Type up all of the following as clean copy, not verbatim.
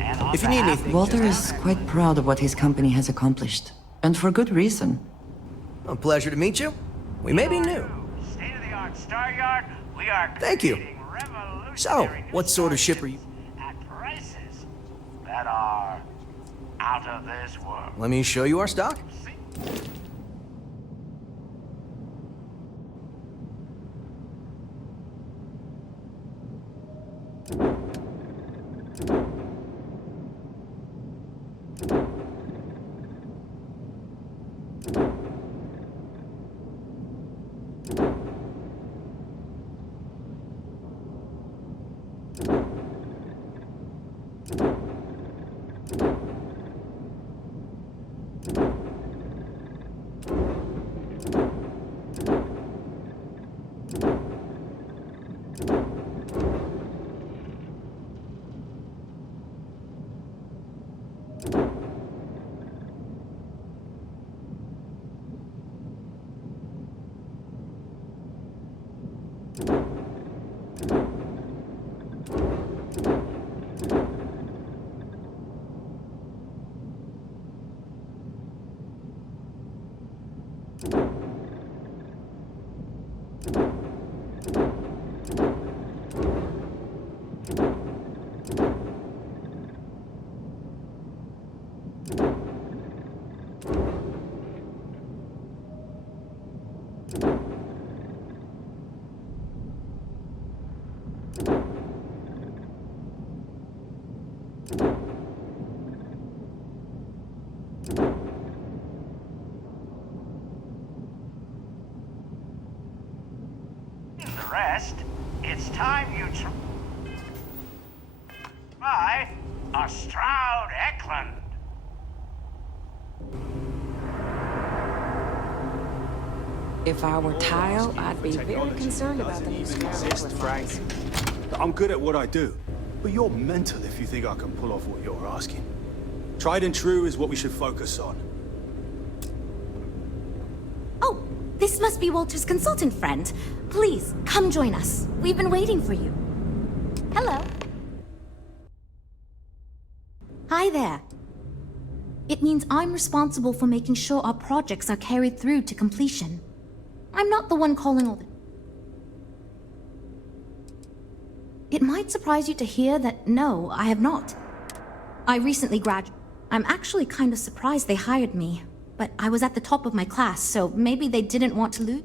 If you need anything, Walter is quite proud of what his company has accomplished. And for good reason. a pleasure to meet you. We may be new. State-of-the-art star yard. We are Thank you. creating revolutionary So, new what sort of ship are you? at prices that are out of this world. Let me show you our stock. The rest, it's time you try a Stroud Eklund. If I were Tile, I'd be very concerned about the new Starfielder Adventures. I'm good at what I do, but you're mental if you think I can pull off what you're asking. Tried and true is what we should focus on. Oh, this must be Walter's consultant friend. Please, come join us. We've been waiting for you. Hello. Hi there. It means I'm responsible for making sure our projects are carried through to completion. I'm not the one calling all the... It might surprise you to hear that no, I have not. I recently graduated. I'm actually kind of surprised they hired me, but I was at the top of my class, so maybe they didn't want to lose.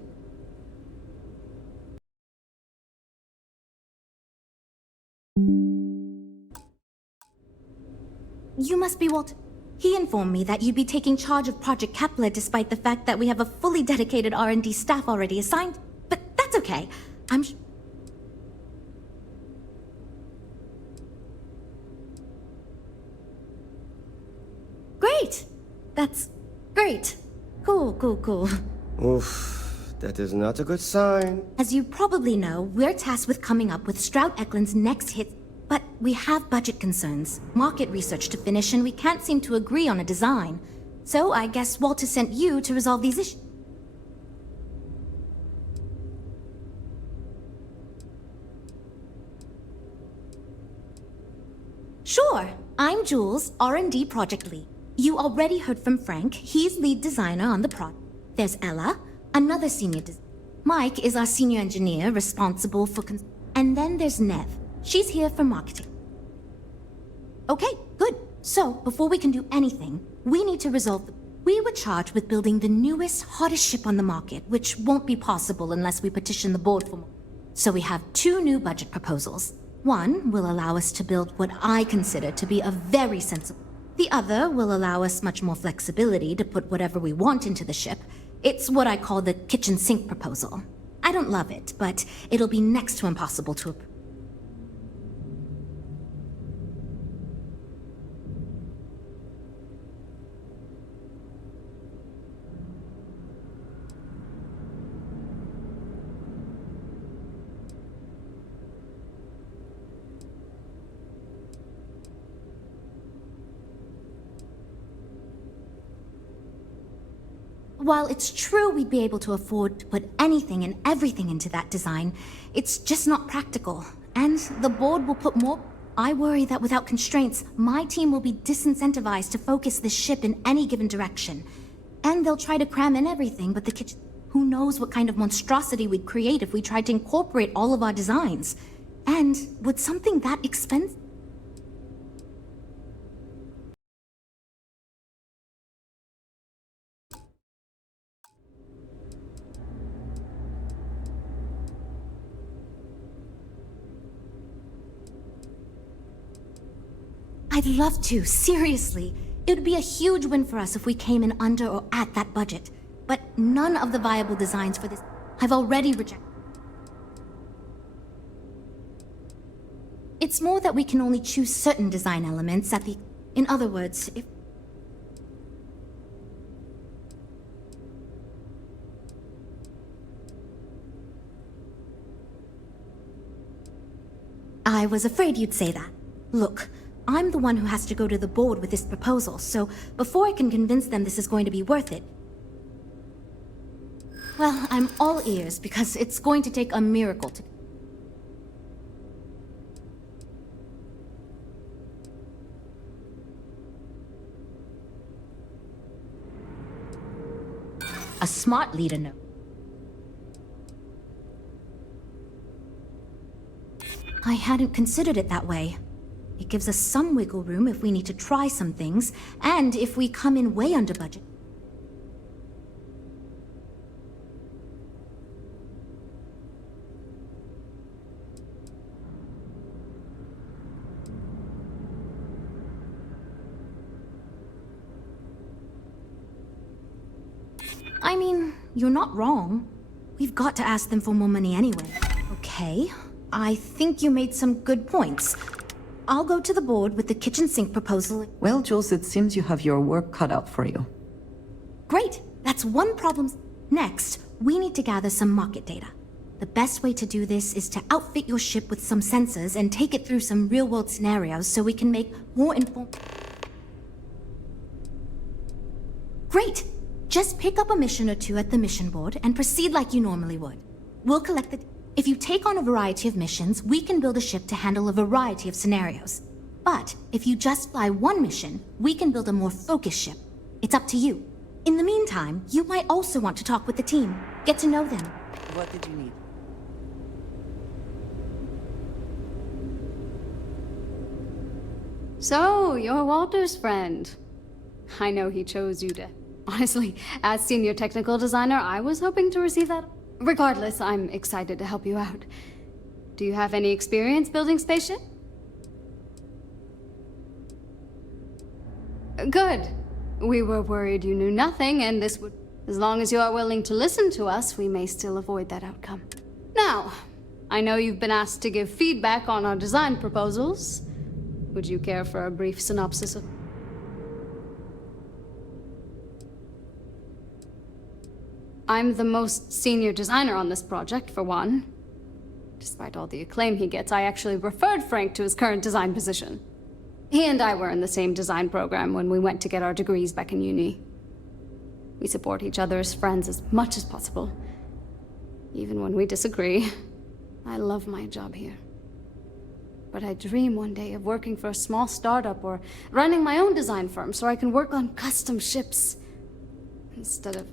You must be Walter. He informed me that you'd be taking charge of Project Kepler despite the fact that we have a fully dedicated R&D staff already assigned. But that's okay. Great! That's great. Cool. Oof, that is not a good sign. As you probably know, we're tasked with coming up with Stroud Eklund's next hit. But we have budget concerns, market research to finish, and we can't seem to agree on a design. So I guess Walter sent you to resolve these issues. Sure. I'm Jules, R&D project lead. You already heard from Frank. He's lead designer on the project. There's Ella, another senior designer. Mike is our senior engineer responsible for and then there's Nev. She's here for marketing. Okay, good. So, before we can do anything, we need to resolve We were charged with building the newest, hottest ship on the market, which won't be possible unless we petition the board for more. So we have two new budget proposals. One will allow us to build what I consider to be a very sensible. The other will allow us much more flexibility to put whatever we want into the ship. It's what I call the kitchen sink proposal. I don't love it, but it'll be next to impossible to approve. While it's true we'd be able to afford to put anything and everything into that design, it's just not practical. And the board will put more... I worry that without constraints, my team will be disincentivized to focus this ship in any given direction. And they'll try to cram in everything but the kitchen. Who knows what kind of monstrosity we'd create if we tried to incorporate all of our designs. And would something that expensive? I'd love to, seriously. It would be a huge win for us if we came in under or at that budget. But none of the viable designs for this I've already rejected. It's more that we can only choose certain design elements at the... In other words, if... I was afraid you'd say that. Look, I'm the one who has to go to the board with this proposal, so before I can convince them this is going to be worth it... Well, I'm all ears because it's going to take a miracle to... A smart leader knows. I hadn't considered it that way. It gives us some wiggle room if we need to try some things, and if we come in way under budget. I mean, you're not wrong. We've got to ask them for more money anyway. Okay, I think you made some good points. I'll go to the board with the kitchen sink proposal. Well, Jules, it seems you have your work cut out for you. Great, that's one problem. Next, we need to gather some market data. The best way to do this is to outfit your ship with some sensors and take it through some real-world scenarios so we can make more informed... Great! Just pick up a mission or two at the mission board and proceed like you normally would. We'll collect the... If you take on a variety of missions, we can build a ship to handle a variety of scenarios. But if you just fly one mission, we can build a more focused ship. It's up to you. In the meantime, you might also want to talk with the team. Get to know them. What did you need? So, you're Walter's friend. I know he chose you to... Honestly, as senior technical designer, I was hoping to receive that. Regardless, I'm excited to help you out. Do you have any experience building spaceship? Good. We were worried you knew nothing, and this would... As long as you are willing to listen to us, we may still avoid that outcome. Now, I know you've been asked to give feedback on our design proposals. Would you care for a brief synopsis of... I'm the most senior designer on this project, for one. Despite all the acclaim he gets, I actually referred Frank to his current design position. He and I were in the same design program when we went to get our degrees back in uni. We support each other as friends as much as possible. Even when we disagree. I love my job here. But I dream one day of working for a small startup or running my own design firm so I can work on custom ships instead of...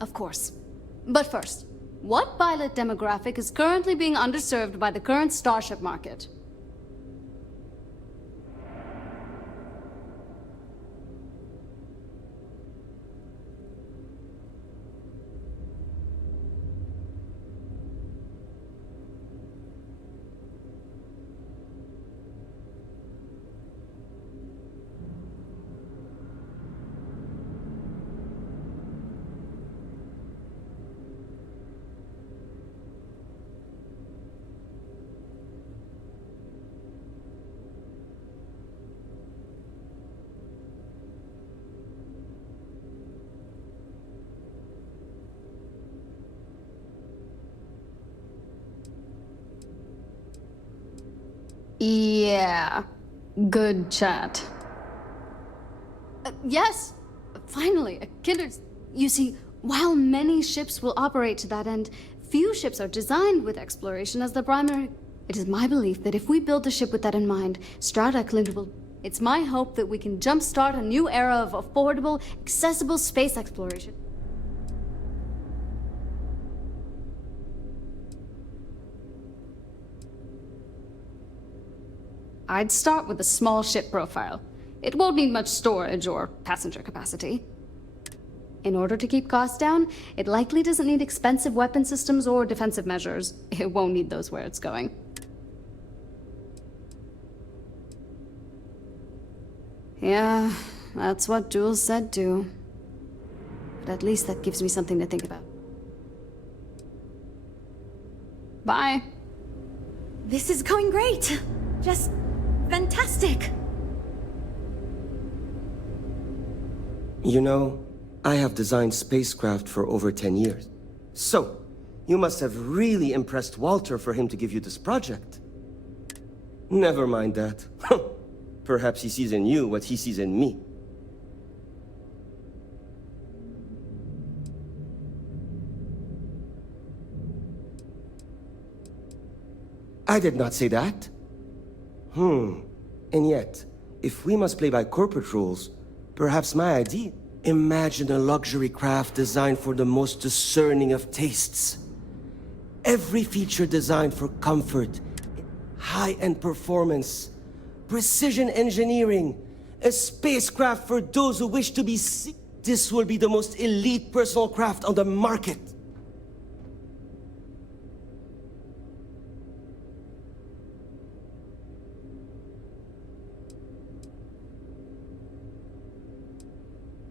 Of course. But first, what pilot demographic is currently being underserved by the current starship market? Yeah, good chat. Yes, finally, a killer's... You see, while many ships will operate to that end, few ships are designed with exploration as the primary... It is my belief that if we build a ship with that in mind, Strata will... It's my hope that we can jumpstart a new era of affordable, accessible space exploration. I'd start with a small ship profile. It won't need much storage or passenger capacity. In order to keep costs down, it likely doesn't need expensive weapon systems or defensive measures. It won't need those where it's going. Yeah, that's what Jules said too. But at least that gives me something to think about. Bye. This is going great. Just fantastic. You know, I have designed spacecraft for over 10 years. So, you must have really impressed Walter for him to give you this project. Never mind that. Perhaps he sees in you what he sees in me. I did not say that. And yet, if we must play by corporate rules, perhaps my idea... Imagine a luxury craft designed for the most discerning of tastes. Every feature designed for comfort, high-end performance, precision engineering, a spacecraft for those who wish to be This will be the most elite personal craft on the market.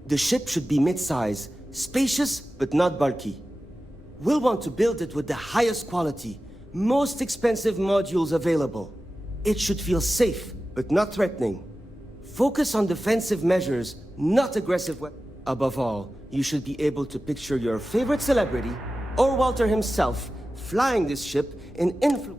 The ship should be mid-size, spacious but not bulky. We'll want to build it with the highest quality, most expensive modules available. It should feel safe, but not threatening. Focus on defensive measures, not aggressive weapons. Above all, you should be able to picture your favorite celebrity, or Walter himself, flying this ship in influ...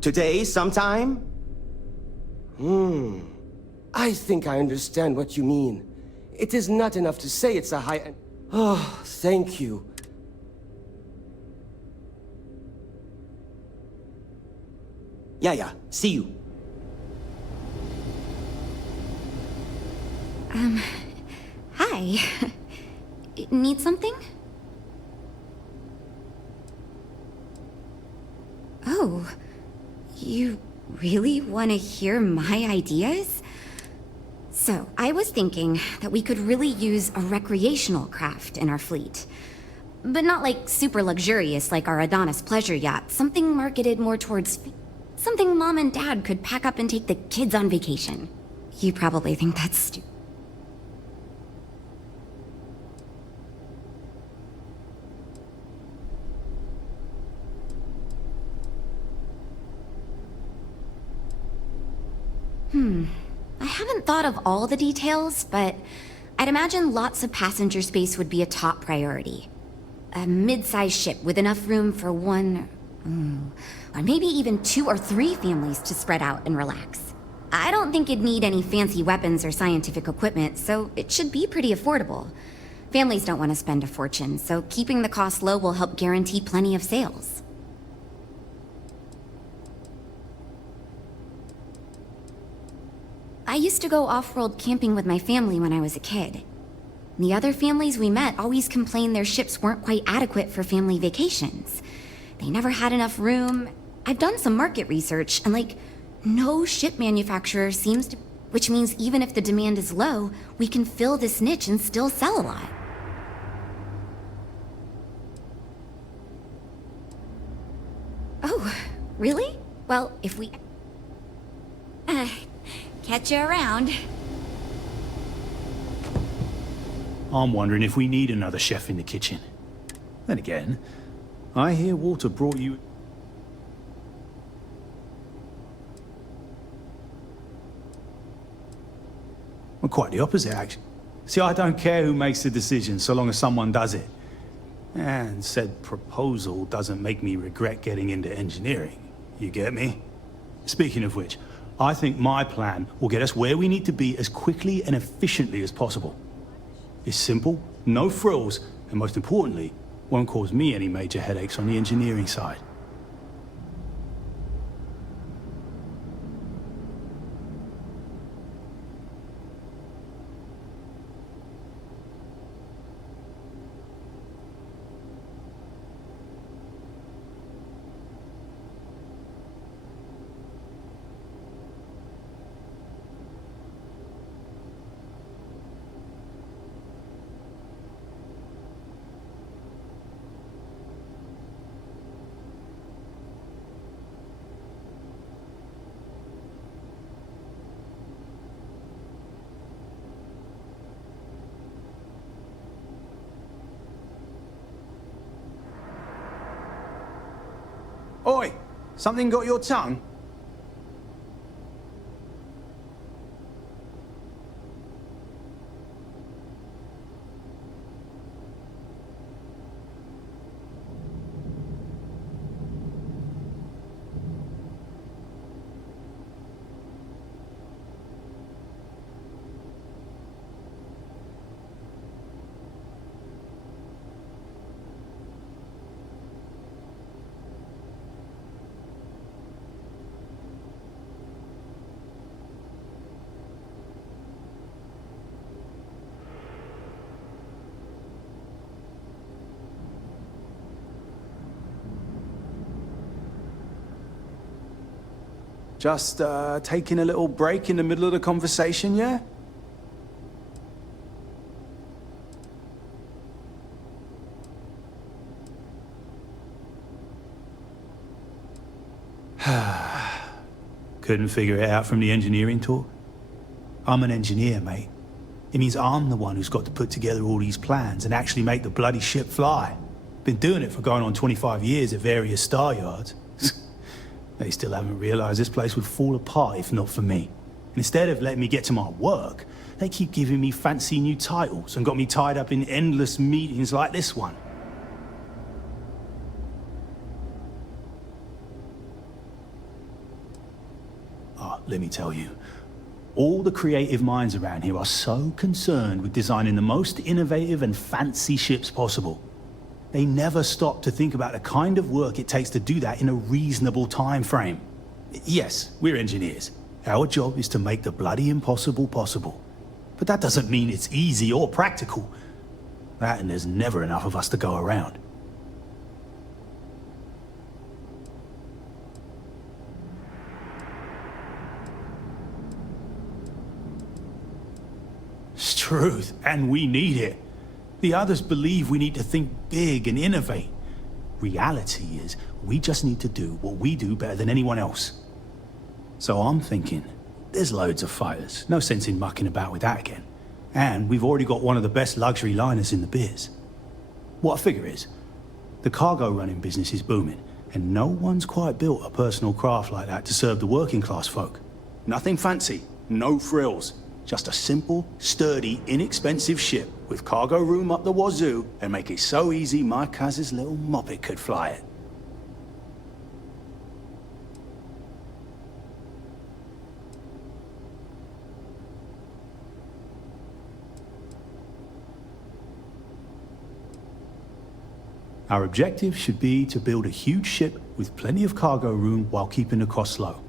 Today, sometime? I think I understand what you mean. It is not enough to say it's a high-end... Oh, thank you. Yeah, see you. Hi. Need something? Oh, you really want to hear my ideas? So, I was thinking that we could really use a recreational craft in our fleet. But not like super luxurious like our Adonis pleasure yacht. Something marketed more towards... Something Mom and Dad could pack up and take the kids on vacation. You probably think that's stupid. I haven't thought of all the details, but I'd imagine lots of passenger space would be a top priority. A mid-sized ship with enough room for one, or maybe even 2 or 3 families to spread out and relax. I don't think it'd need any fancy weapons or scientific equipment, so it should be pretty affordable. Families don't want to spend a fortune, so keeping the cost low will help guarantee plenty of sales. I used to go off-world camping with my family when I was a kid. The other families we met always complained their ships weren't quite adequate for family vacations. They never had enough room. I've done some market research, and no ship manufacturer seems to... Which means even if the demand is low, we can fill this niche and still sell a lot. Oh, really? Well, if we... catch you around. I'm wondering if we need another chef in the kitchen. Then again, I hear Walter brought you... Well, quite the opposite, actually. See, I don't care who makes the decision, so long as someone does it. And said proposal doesn't make me regret getting into engineering. You get me? Speaking of which, I think my plan will get us where we need to be as quickly and efficiently as possible. It's simple, no frills, and most importantly, won't cause me any major headaches on the engineering side. Oi! Something got your tongue? Just, taking a little break in the middle of the conversation, yeah? Couldn't figure it out from the engineering talk? I'm an engineer, mate. It means I'm the one who's got to put together all these plans and actually make the bloody ship fly. Been doing it for going on 25 years at various star yards. They still haven't realized this place would fall apart if not for me. And instead of letting me get to my work, they keep giving me fancy new titles and got me tied up in endless meetings like this one. Let me tell you, all the creative minds around here are so concerned with designing the most innovative and fancy ships possible. They never stop to think about the kind of work it takes to do that in a reasonable time frame. Yes, we're engineers. Our job is to make the bloody impossible possible. But that doesn't mean it's easy or practical. That and there's never enough of us to go around. It's truth, and we need it. The others believe we need to think big and innovate. Reality is, we just need to do what we do better than anyone else. So I'm thinking, there's loads of fighters. No sense in mucking about with that again. And we've already got one of the best luxury liners in the biz. What I figure is, the cargo running business is booming, and no one's quite built a personal craft like that to serve the working class folk. Nothing fancy, no frills. Just a simple, sturdy, inexpensive ship with cargo room up the wazoo and make it so easy my cousin's little moppet could fly it. Our objective should be to build a huge ship with plenty of cargo room while keeping the costs low.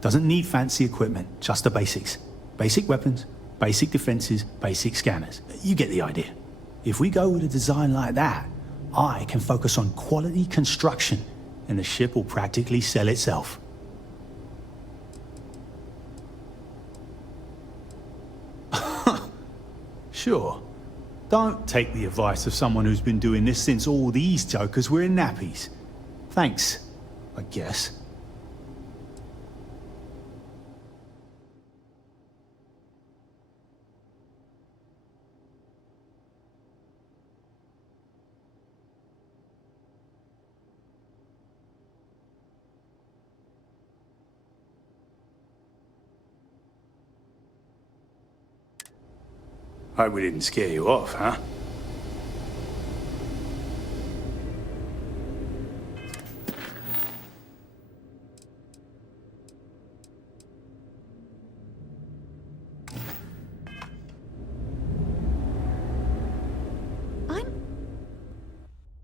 Doesn't need fancy equipment, just the basics. Basic weapons, basic defenses, basic scanners. You get the idea. If we go with a design like that, I can focus on quality construction and the ship will practically sell itself. Sure. Don't take the advice of someone who's been doing this since all these jokers were in nappies. Thanks, I guess. Hope we didn't scare you off, huh?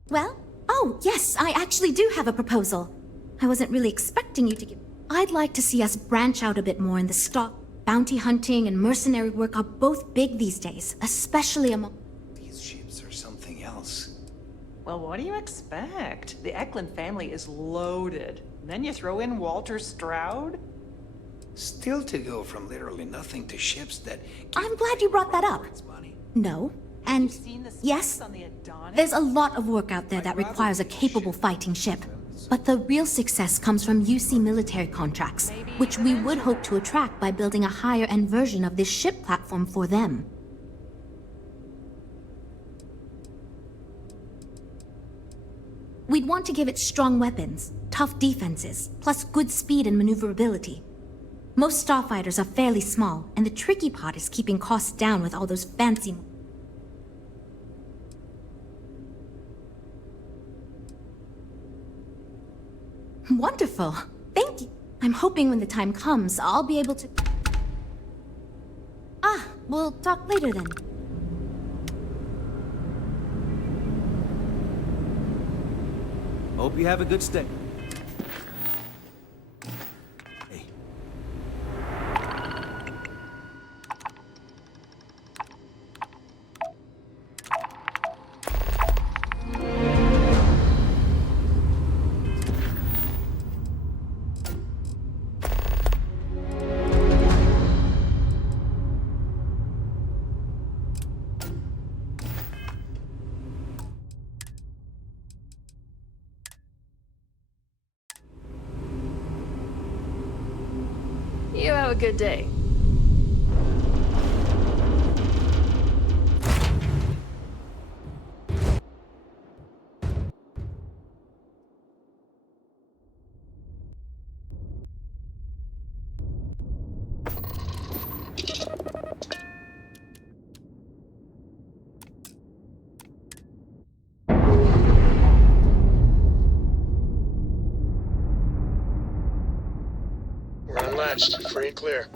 Well? Oh, yes, I actually do have a proposal. I wasn't really expecting you to give... I'd like to see us branch out a bit more in the stock. Bounty hunting and mercenary work are both big these days, especially among... These ships are something else. Well, what do you expect? The Eklund family is loaded. Then you throw in Walter Stroud? Still to go from literally nothing to ships that... I'm glad you brought that up. No, and yes, there's a lot of work out there that requires a capable fighting ship. But the real success comes from UC military contracts, which we would hope to attract by building a higher-end version of this ship platform for them. We'd want to give it strong weapons, tough defenses, plus good speed and maneuverability. Most starfighters are fairly small, and the tricky part is keeping costs down with all those fancy... Wonderful. Thank you. I'm hoping when the time comes, I'll be able to... Ah, we'll talk later then. Hope you have a good stay. You have a good day. We're unlatched, free and clear.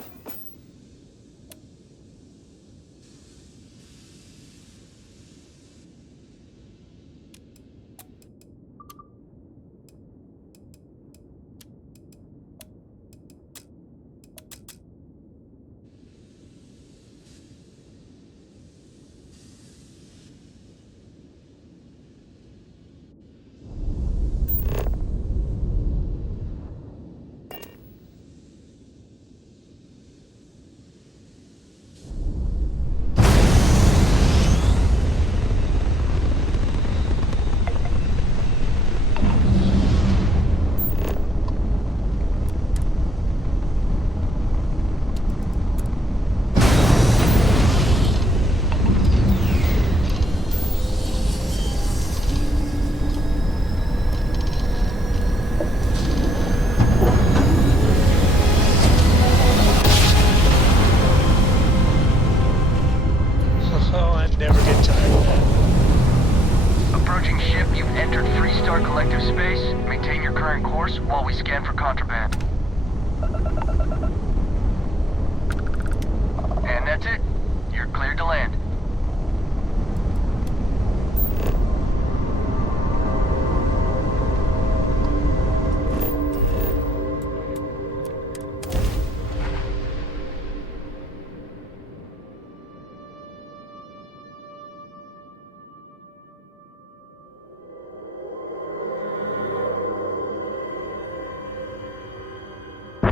Never get tired of that. Approaching ship, you've entered Freestar Collective space. Maintain your current course while we scan for contraband. And that's it. You're cleared to land.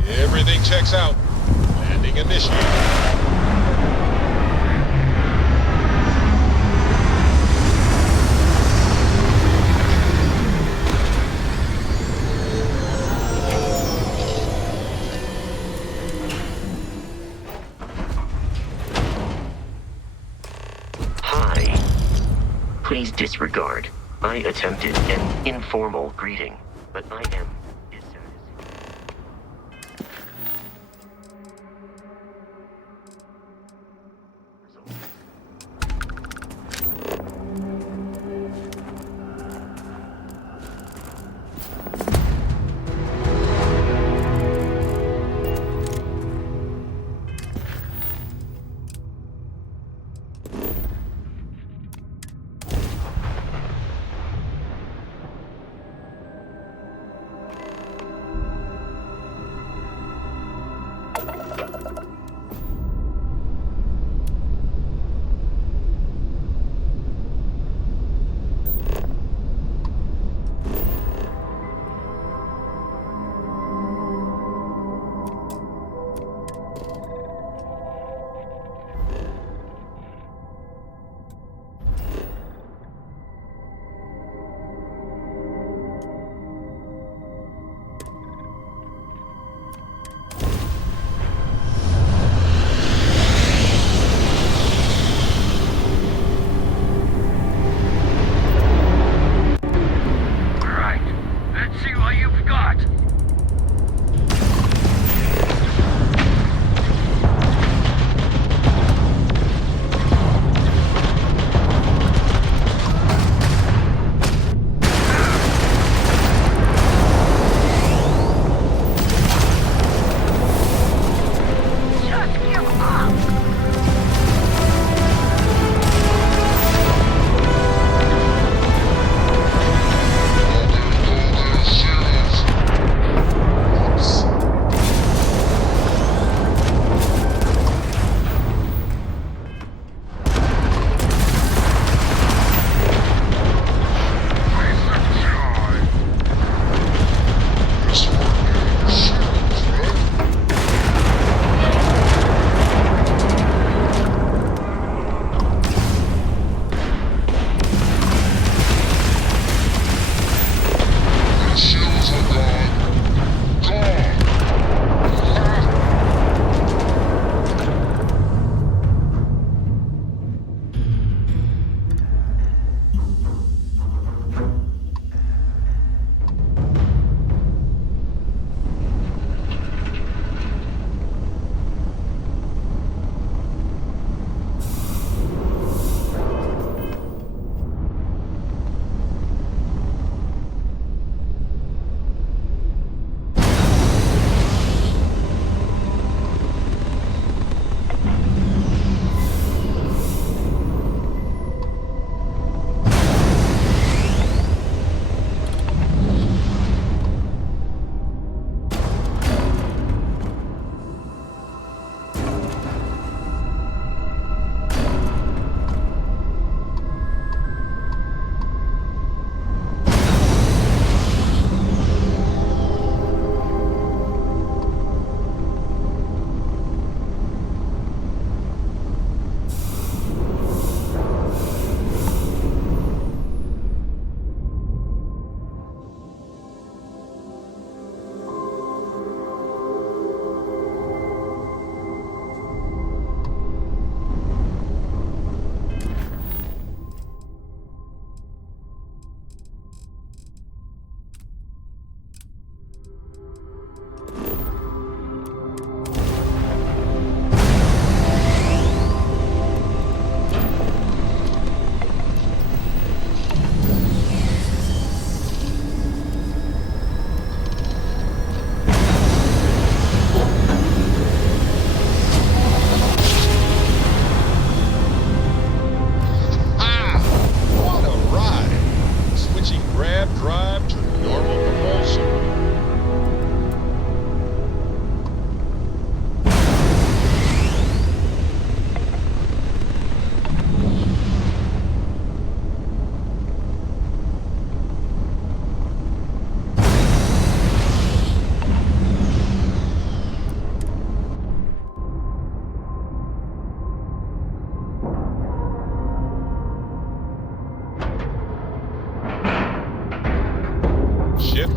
Everything checks out. Landing initiated. Hi. Please disregard. I attempted an informal greeting, but I am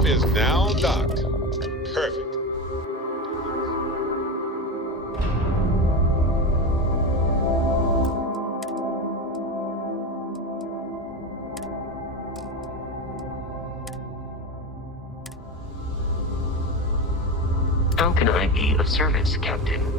is now docked. Perfect. How can I be of service, Captain?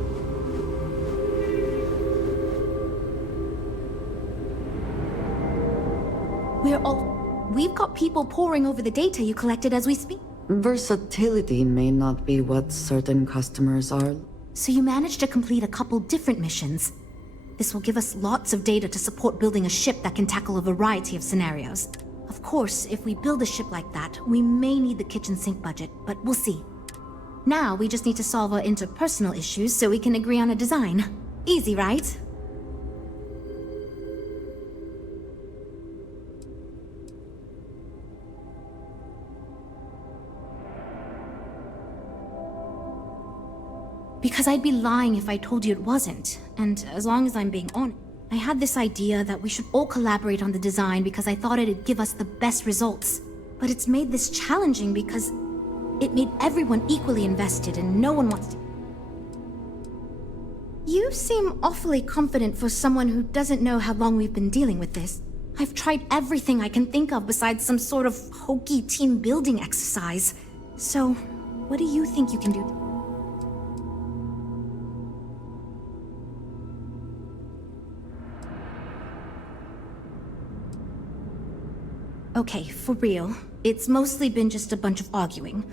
We've got people poring over the data you collected as we speak. Versatility may not be what certain customers are. So you managed to complete a couple different missions. This will give us lots of data to support building a ship that can tackle a variety of scenarios. Of course, if we build a ship like that, we may need the kitchen sink budget, but we'll see. Now we just need to solve our interpersonal issues so we can agree on a design. Easy, right? Because I'd be lying if I told you it wasn't. And as long as I'm being honest, I had this idea that we should all collaborate on the design because I thought it'd give us the best results. But it's made this challenging because it made everyone equally invested and no one wants to... You seem awfully confident for someone who doesn't know how long we've been dealing with this. I've tried everything I can think of besides some sort of hokey team building exercise. So, what do you think you can do? Okay, for real. It's mostly been just a bunch of arguing.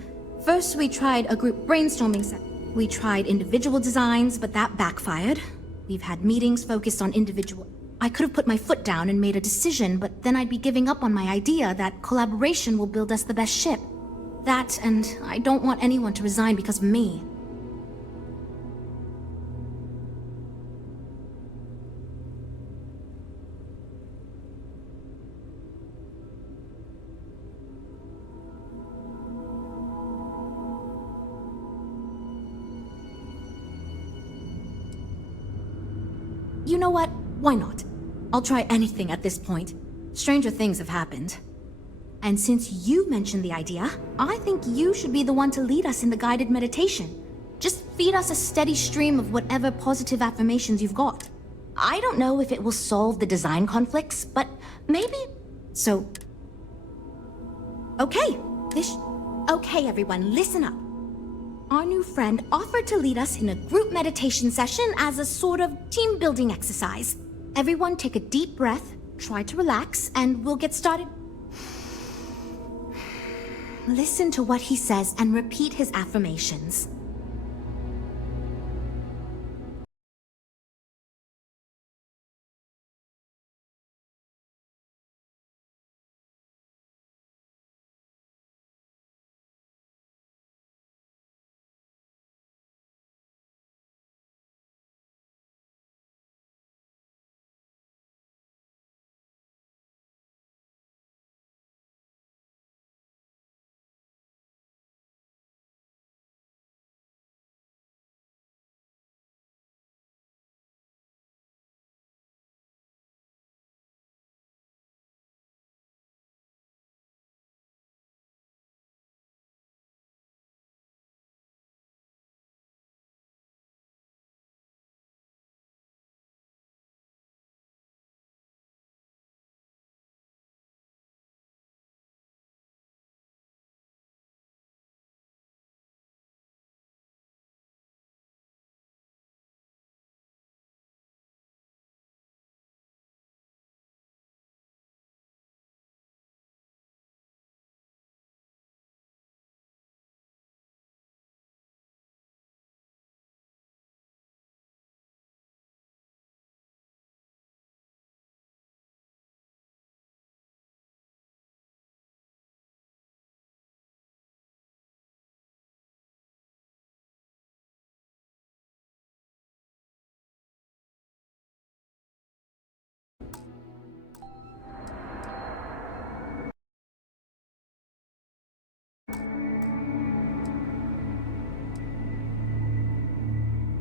First, we tried a group brainstorming session. We tried individual designs, but that backfired. We've had meetings focused on individual... I could have put my foot down and made a decision, but then I'd be giving up on my idea that collaboration will build us the best ship. That, and I don't want anyone to resign because of me. You know what? Why not? I'll try anything at this point. Stranger things have happened. And since you mentioned the idea, I think you should be the one to lead us in the guided meditation. Just feed us a steady stream of whatever positive affirmations you've got. I don't know if it will solve the design conflicts, but maybe... So... Okay, Okay, everyone, listen up. Our new friend offered to lead us in a group meditation session as a sort of team-building exercise. Everyone take a deep breath, try to relax, and we'll get started. Listen to what he says and repeat his affirmations.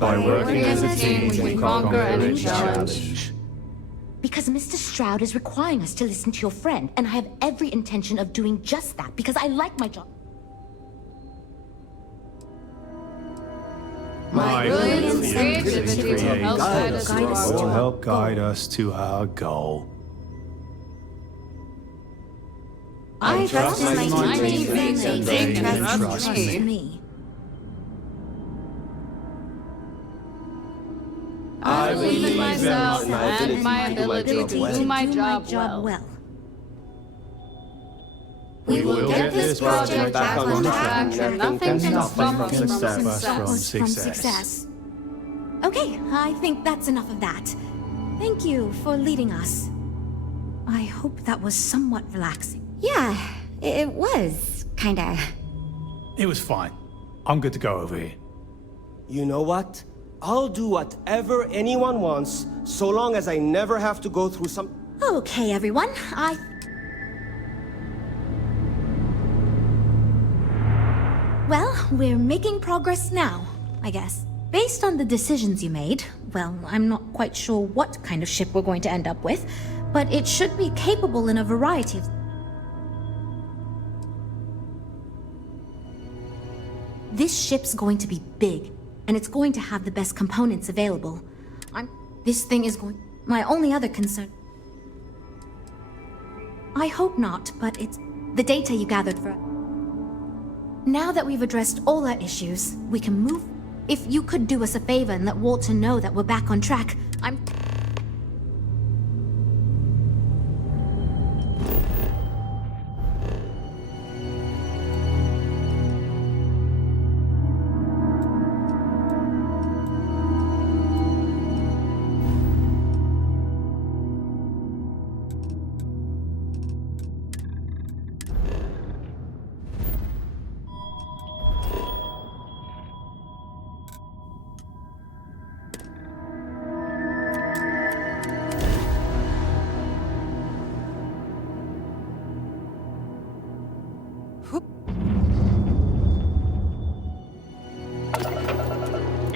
By working as a team, we can conquer any challenge. Because Mr. Stroud is requiring us to listen to your friend, and I have every intention of doing just that because I like my job. My brilliance brilliance and and creativity will help guide us to our Will goal. help guide us to our goal. I trust my teammates teammates and they can trust trust me. me. I believe in myself and my and my ability ability to do my job well. We will get this project back on track and nothing can stop us from success. Okay, I think that's enough of that. Thank you for leading us. I hope that was somewhat relaxing. Yeah, it was, kinda. It was fine. I'm good to go over here. You know what? I'll do whatever anyone wants, so long as I never have to go through some... Okay, everyone, Well, we're making progress now, I guess. Based on the decisions you made, well, I'm not quite sure what kind of ship we're going to end up with, but it should be capable in a variety of... This ship's going to be big, and it's going to have the best components available. This thing is going... My only other concern... I hope not, but it's the data you gathered for... Now that we've addressed all our issues, we can move... If you could do us a favor and let Walter know that we're back on track,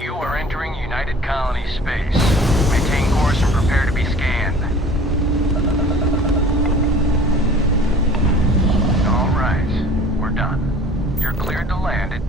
You are entering United Colony space. Maintain course and prepare to be scanned. All right, we're done. You're cleared to land at...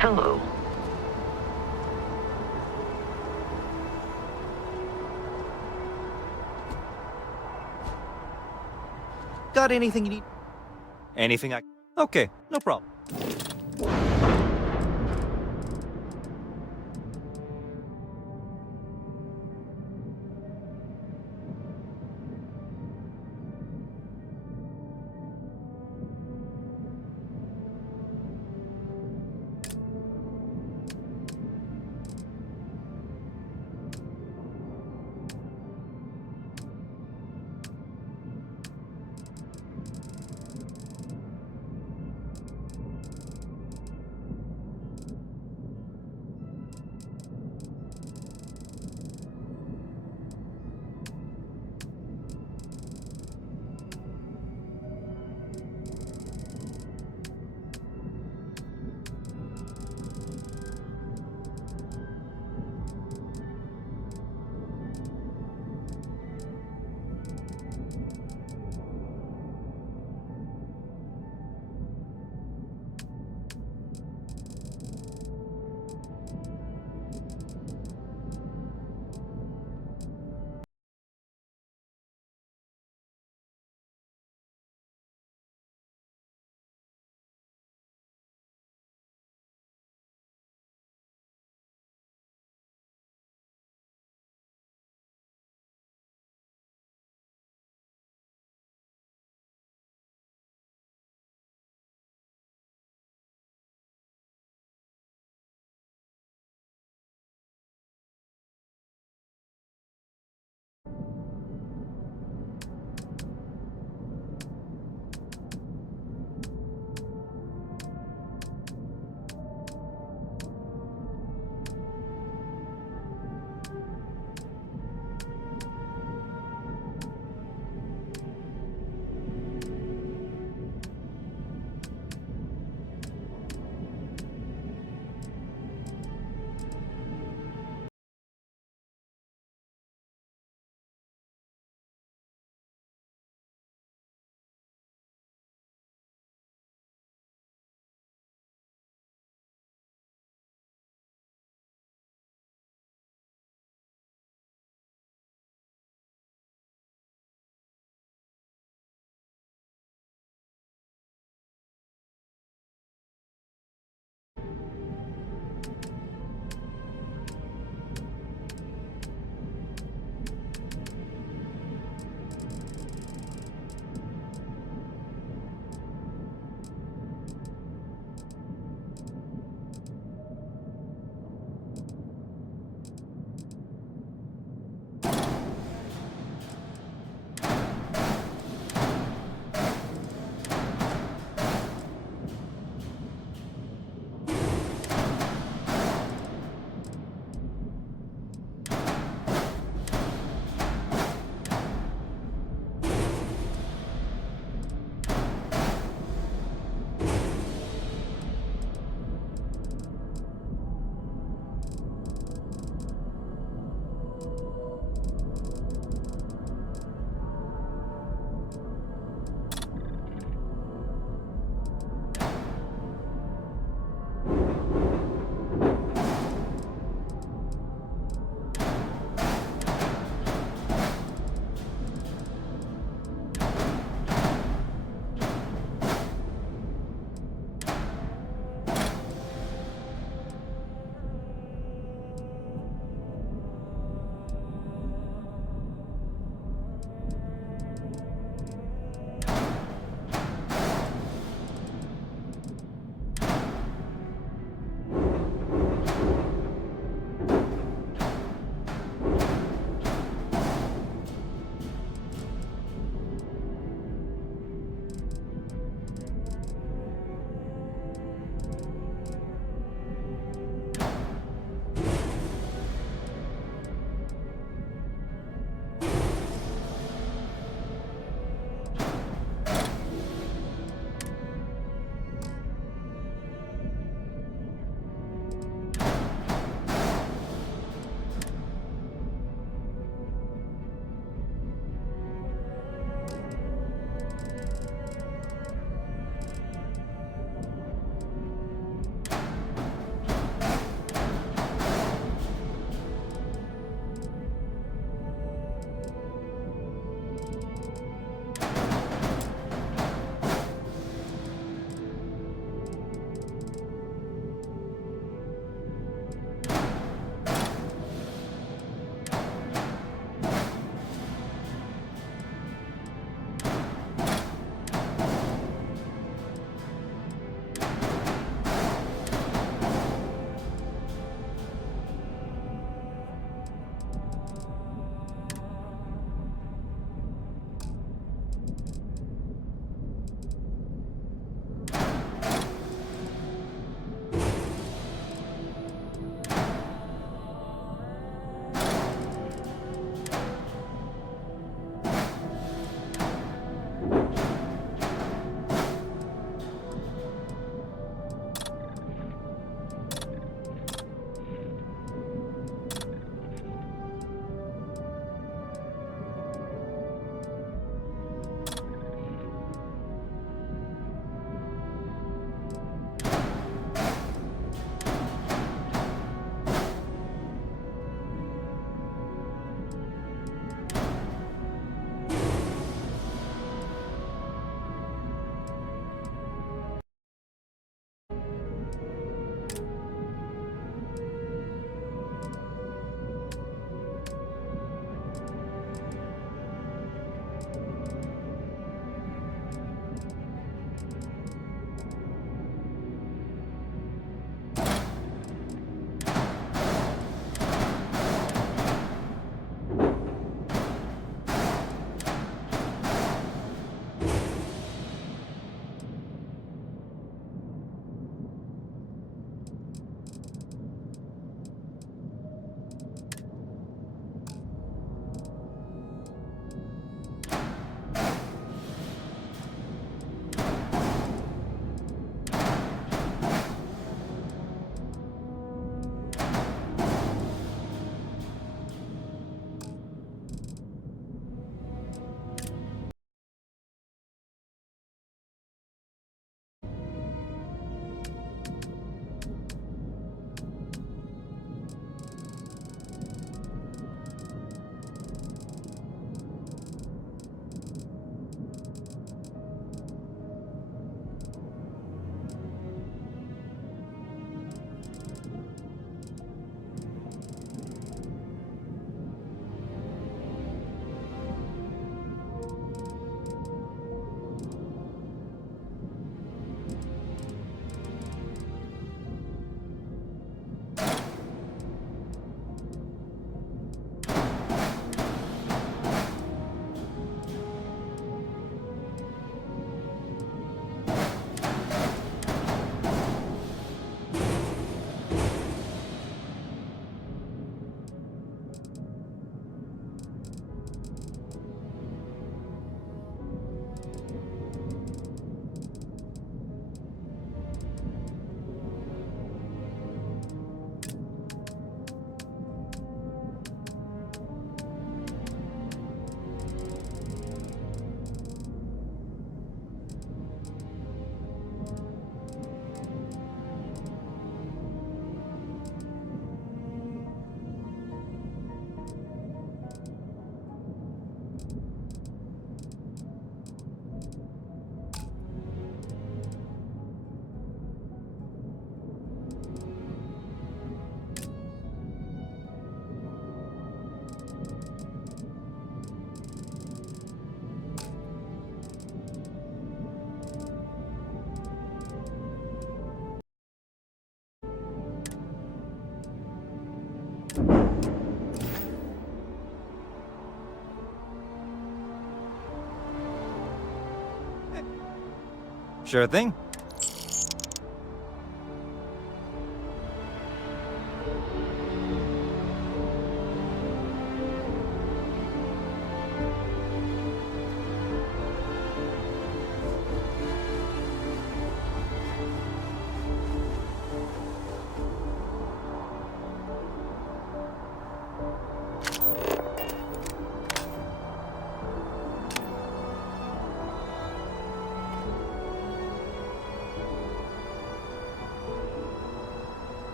Hello. Got anything you need? Anything I... Okay, no problem. Sure thing.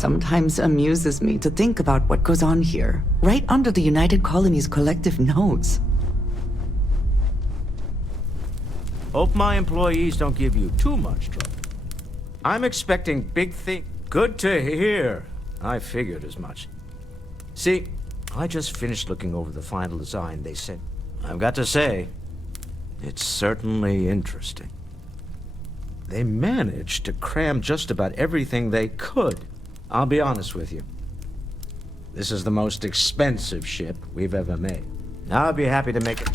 Sometimes amuses me to think about what goes on here, right under the United Colony's collective nose. Hope my employees don't give you too much trouble. I'm expecting big things. Good to hear. I figured as much. See, I just finished looking over the final design they sent. I've got to say, it's certainly interesting. They managed to cram just about everything they could. I'll be honest with you. This is the most expensive ship we've ever made. I'll be happy to make it.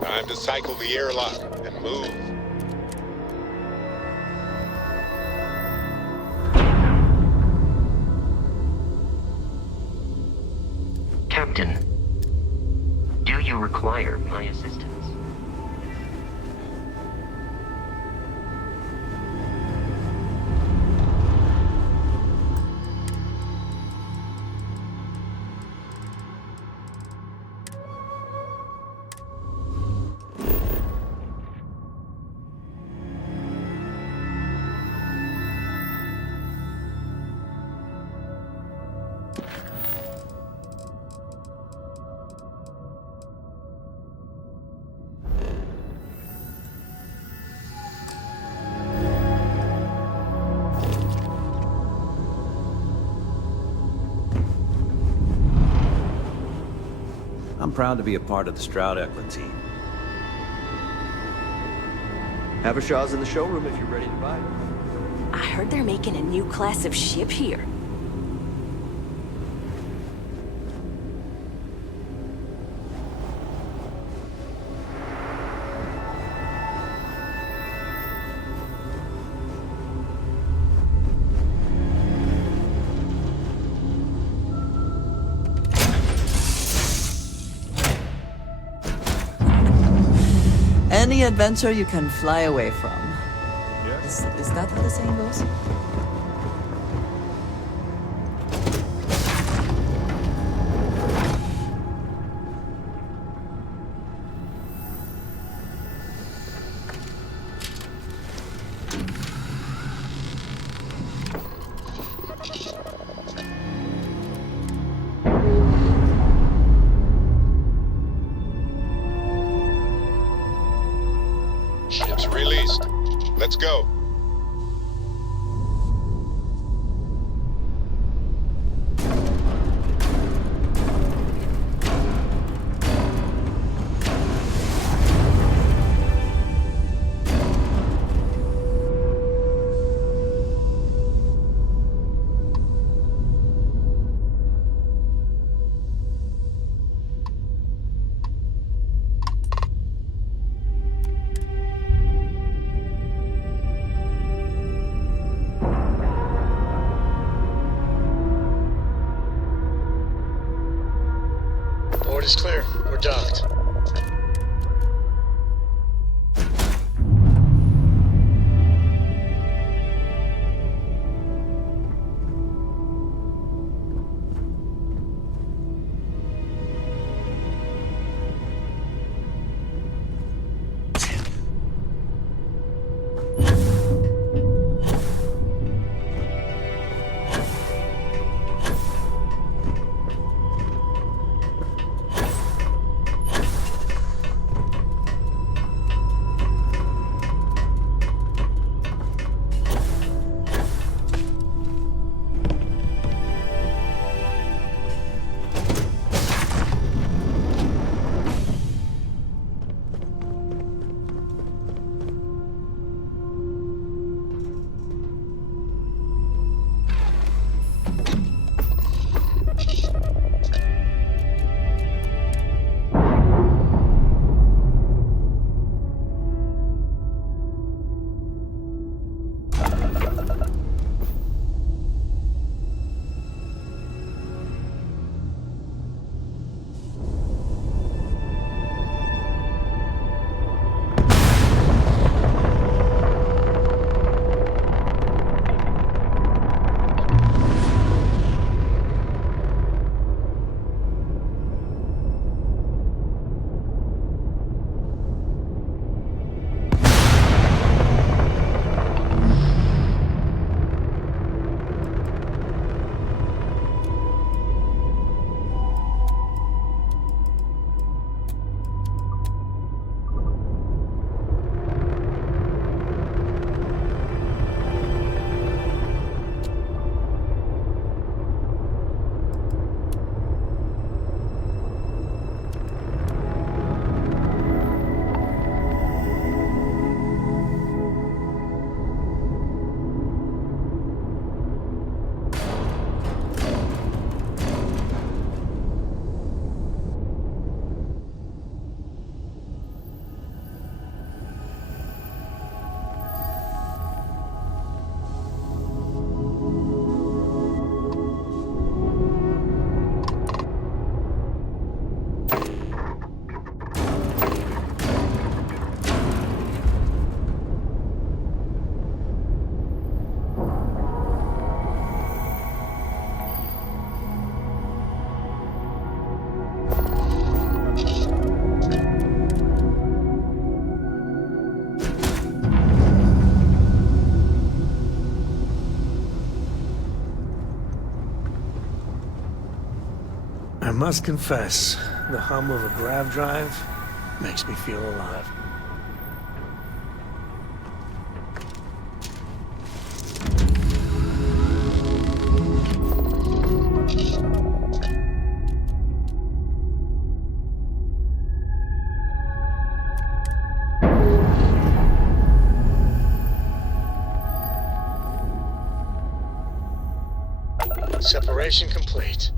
Time to cycle the airlock and move. Captain, do you require my assistance? I'm proud to be a part of the Stroud-Eklund team. Havershaw's in the showroom if you're ready to buy. I heard they're making a new class of ship here. Any adventure you can fly away from. Yes. Is that what the saying goes? Ship's released. Let's go. Board is clear. We're docked. I must confess, the hum of a grav drive makes me feel alive. Separation complete.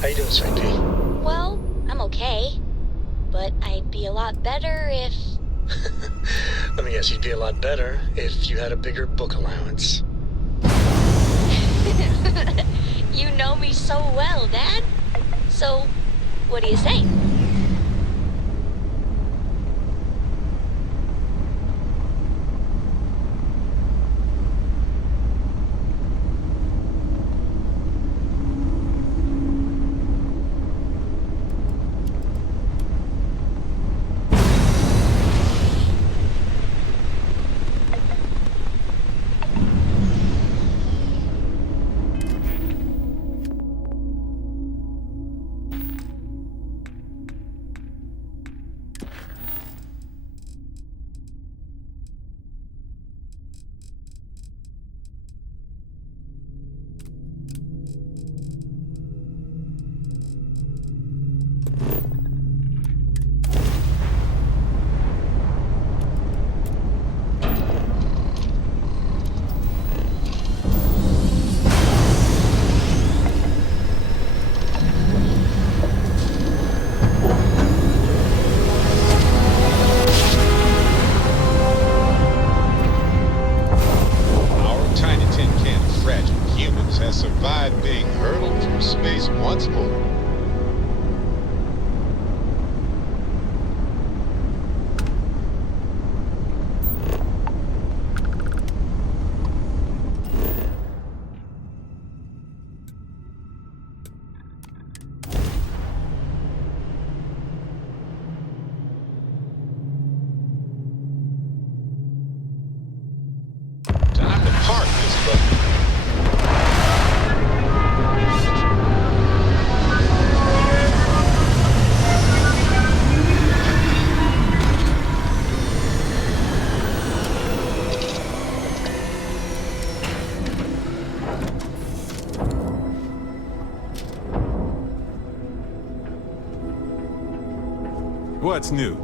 How you doing, Sweet Pea? Well, I'm okay. But I'd be a lot better if... Let me guess, you'd be a lot better if you had a bigger book allowance. You know me so well, Dad. So, what do you say? Survived being hurtled through space once more. Time to park this bucket. What's new?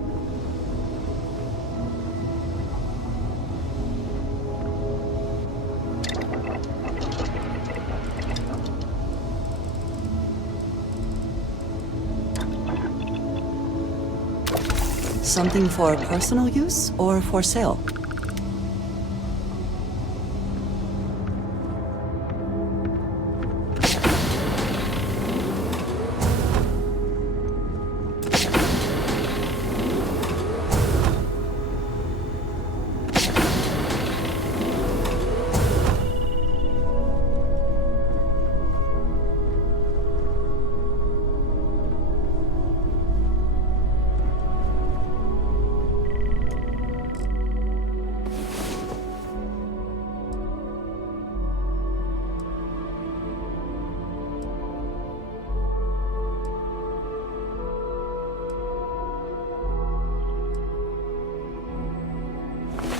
Something for personal use or for sale? Our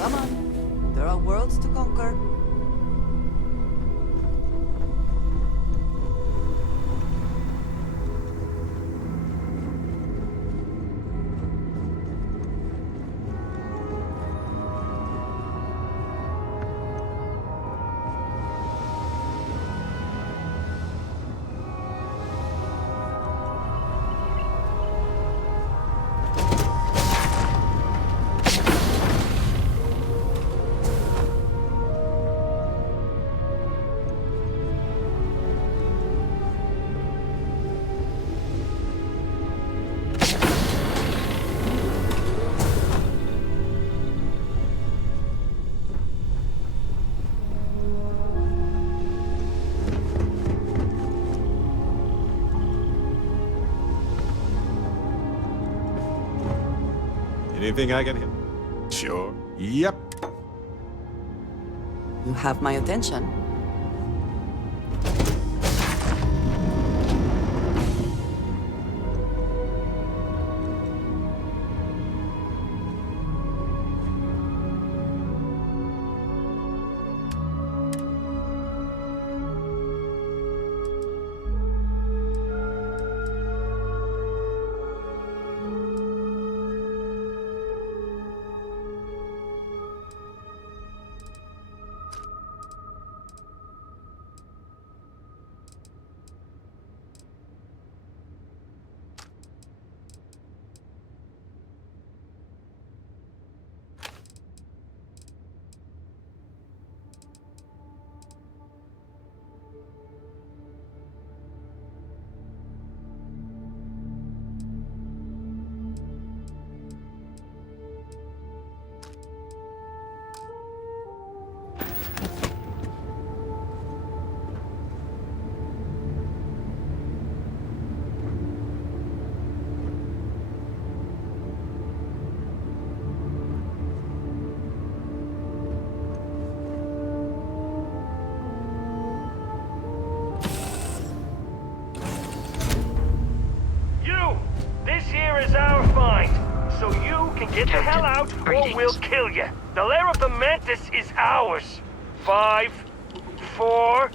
Come on. There are worlds to conquer. Anything I can help? Sure. Yep. You have my attention. So you can get the hell out, or we'll kill you. The lair of the Mantis is ours. 5, 4,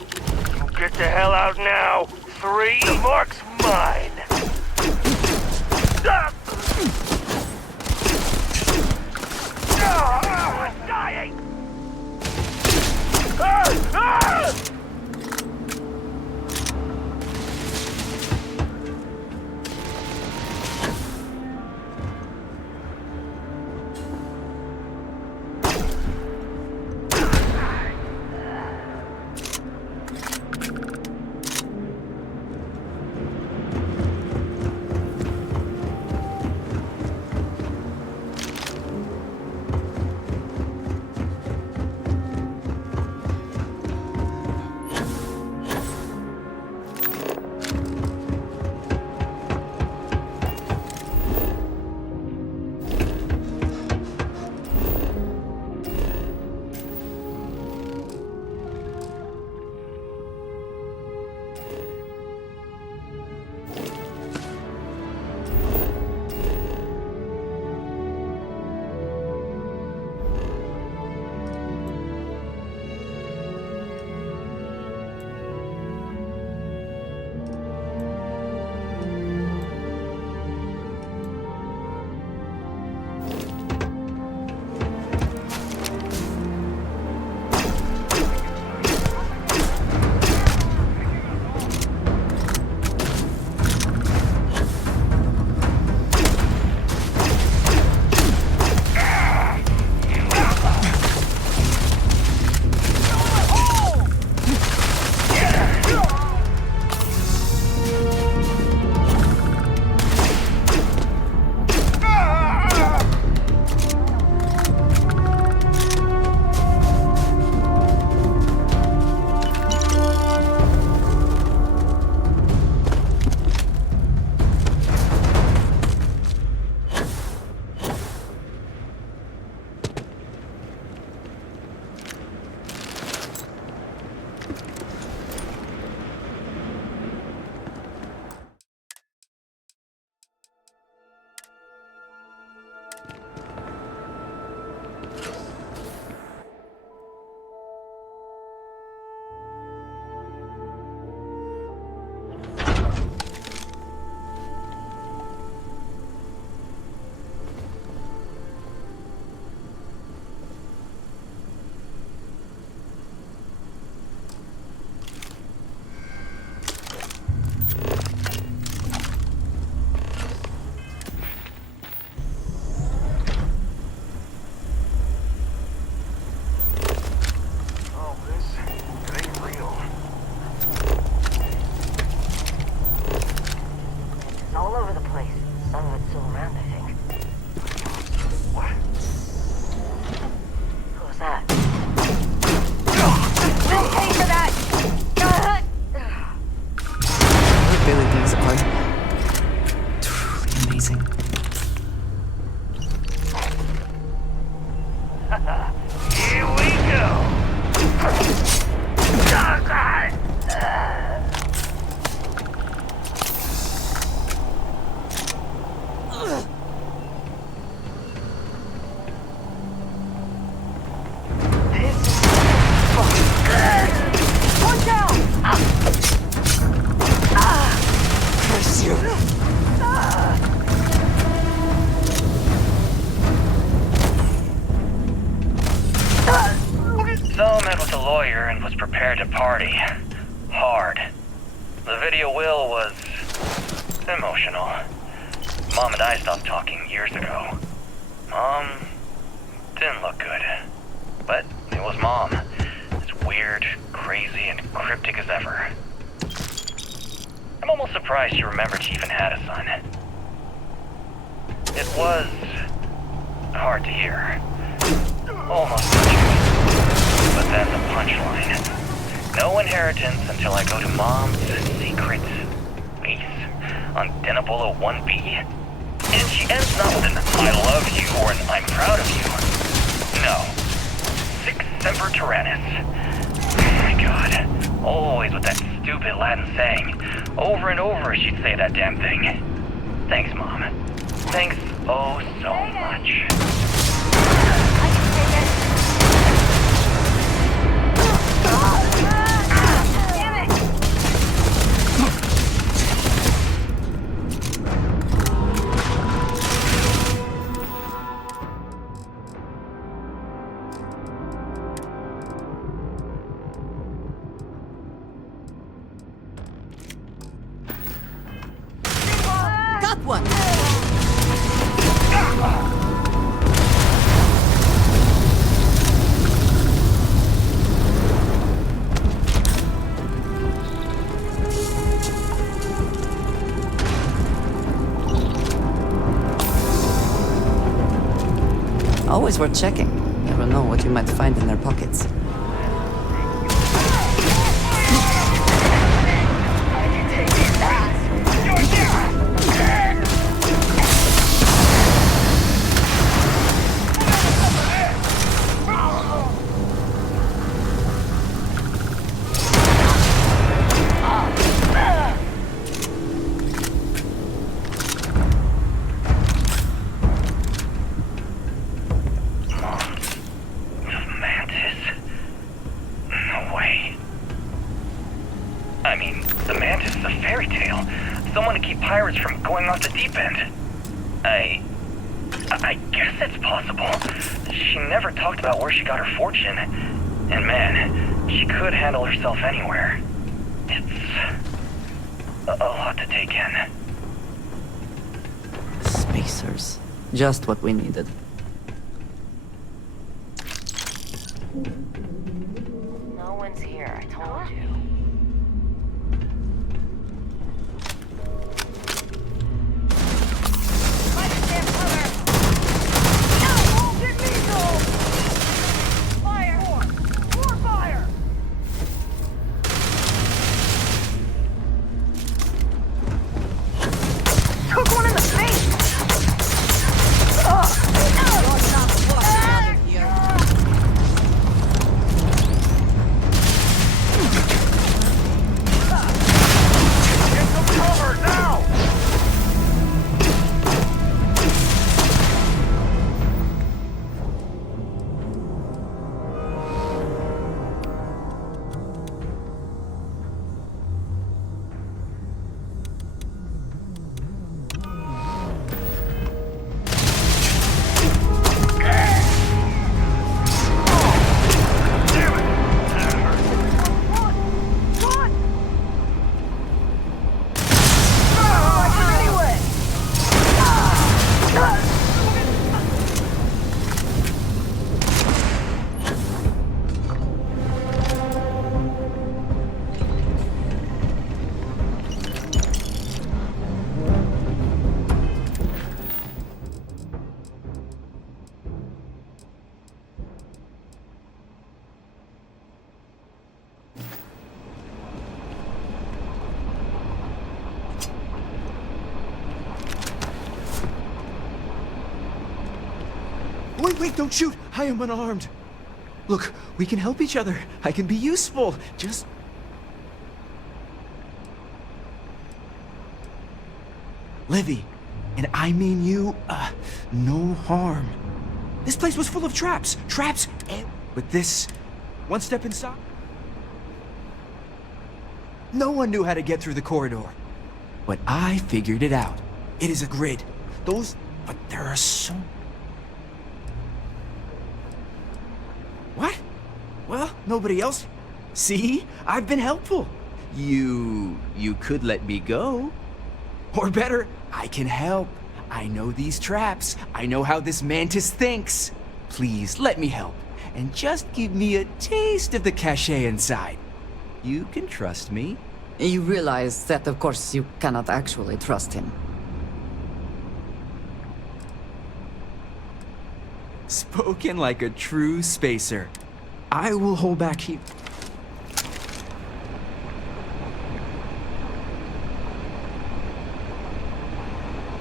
you get the hell out now. 3, the mark's mine. I'm dying! prepared to party. Hard. The video will was emotional. Mom and I stopped talking years ago. Mom didn't look good. But it was Mom. As weird, crazy, and cryptic as ever. I'm almost surprised she remembered she even had a son. It was hard to hear. Almost touching. But then the punchline. No inheritance until I go to Mom's secret base on Denabolo 1B. And she ends not with an I love you or an I'm proud of you. No. Sic semper tyrannis. Oh my god. Always with that stupid Latin saying. Over and over she'd say that damn thing. Thanks, Mom. Thanks oh so much. Got one! Always worth checking. Never know what you might find in their pockets. I mean, the Mantis is a fairy tale. Someone to keep pirates from going off the deep end. I guess it's possible. She never talked about where she got her fortune. And man, she could handle herself anywhere. It's a lot to take in. Spacers. Just what we needed. No one's here, I told you. Wait, don't shoot! I am unarmed! Look, we can help each other. I can be useful. Just... Livy, and I mean you, no harm. This place was full of traps. Traps, and with this, one step inside. No one knew how to get through the corridor. But I figured it out. It is a grid. But there are so... What? Well, nobody else? See? I've been helpful. You could let me go. Or better, I can help. I know these traps. I know how this mantis thinks. Please, let me help. And just give me a taste of the cachet inside. You can trust me. You realize that, of course, you cannot actually trust him. Spoken like a true spacer. I will hold back here.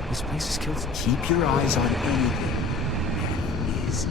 This place is killed. Keep your eyes on anything. It is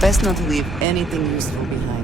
Best not to leave anything useful behind.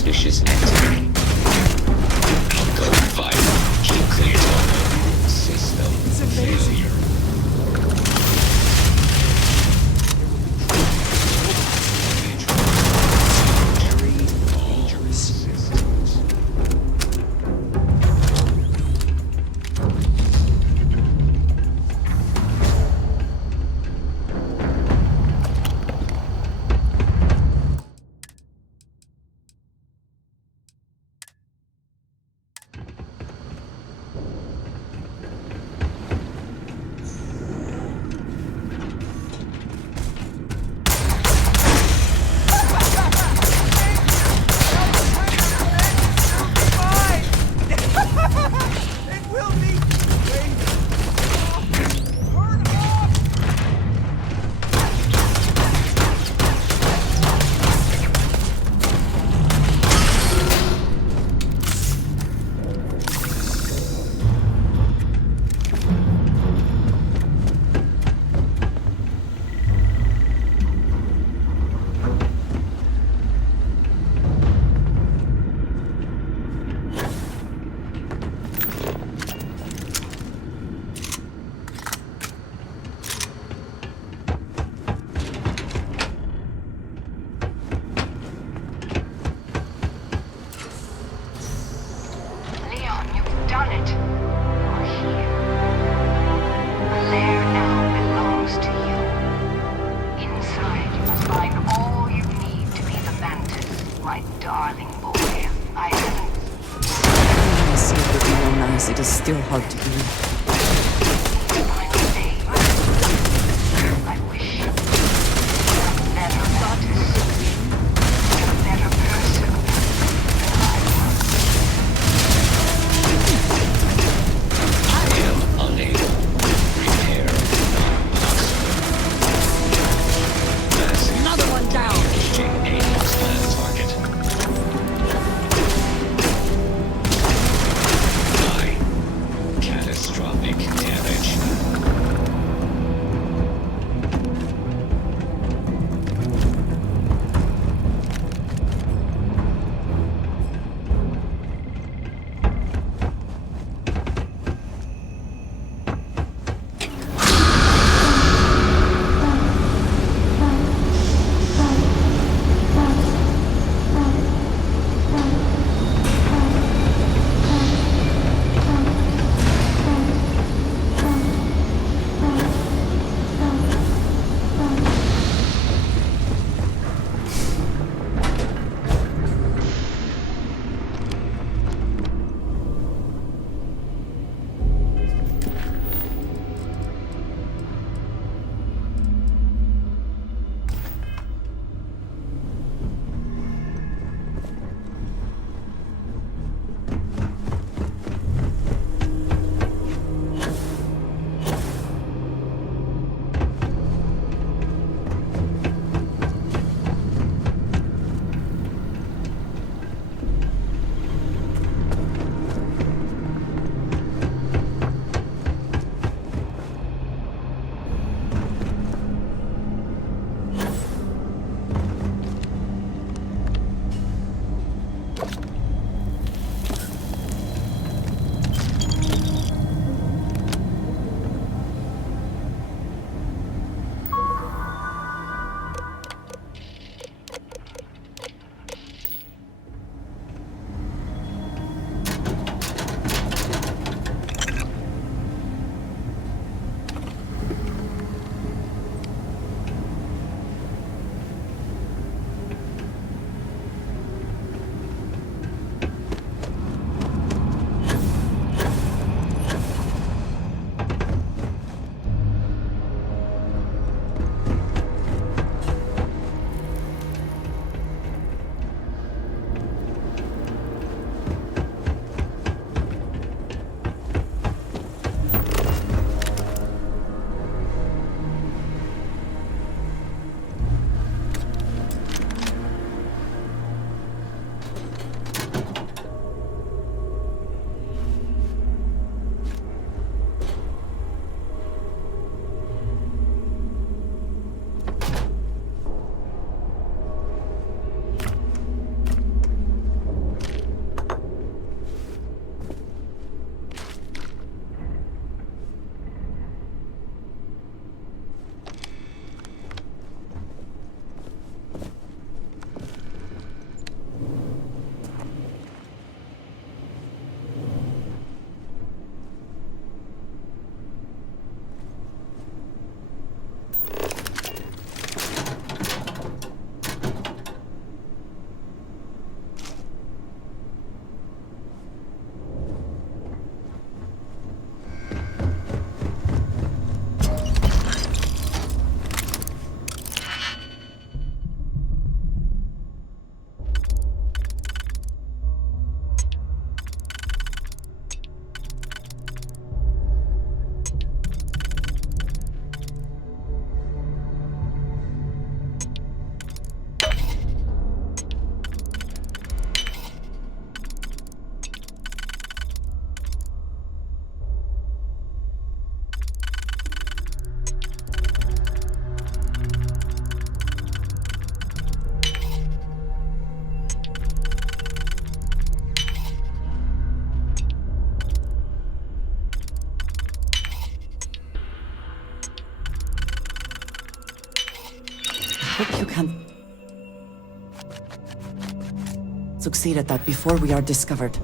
suspicious activity. Outgoing fire. Keep clear tunnel. System failure. It is still hard to believe. Catastrophic. Succeed at that before we are discovered.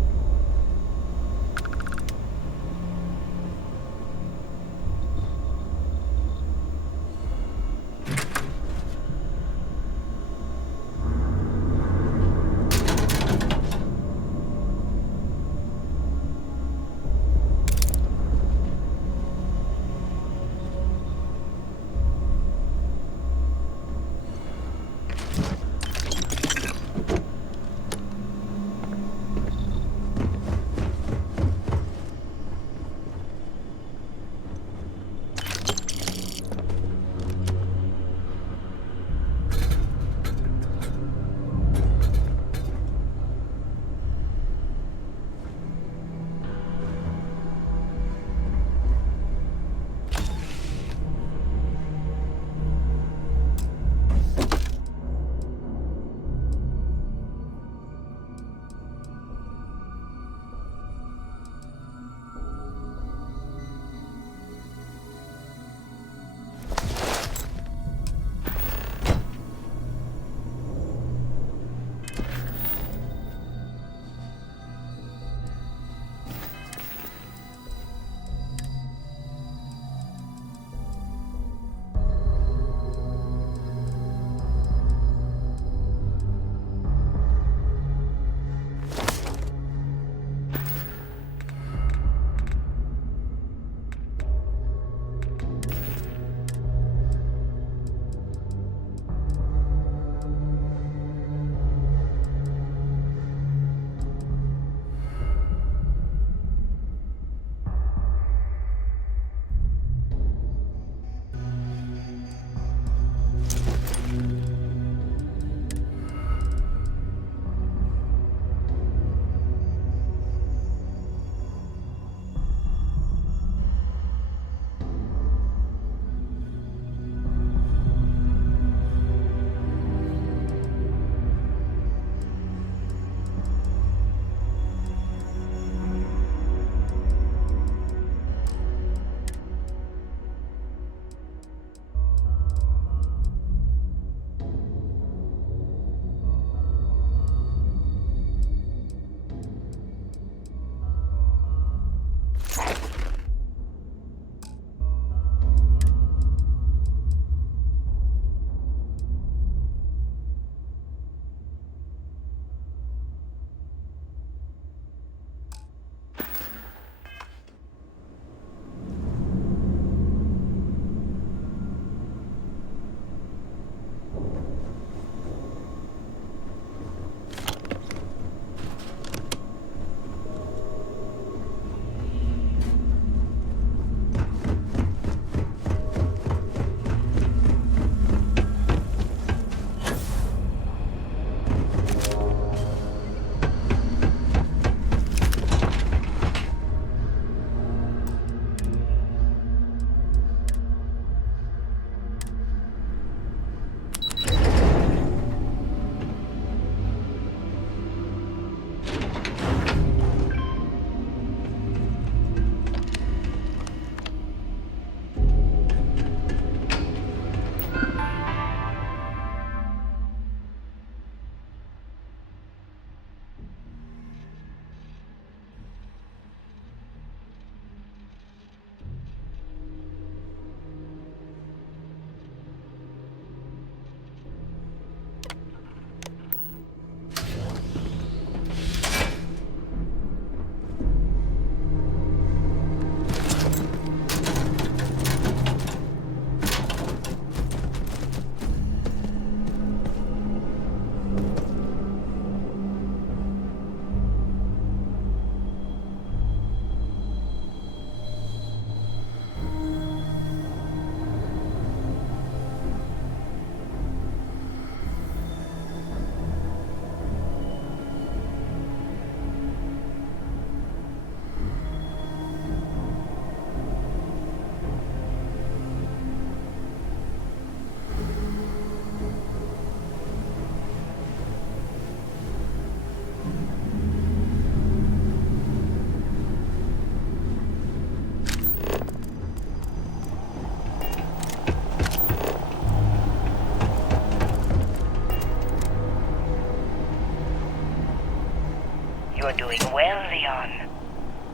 You're doing well, Leon.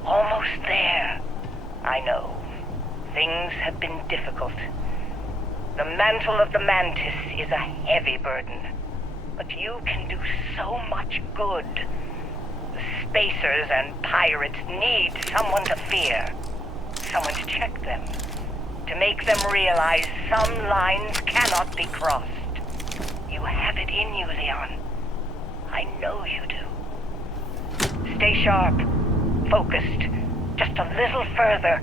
Almost there. I know. Things have been difficult. The mantle of the Mantis is a heavy burden. But you can do so much good. The spacers and pirates need someone to fear. Someone to check them. To make them realize some lines cannot be crossed. You have it in you, Leon. I know you do. Stay sharp. Focused. Just a little further.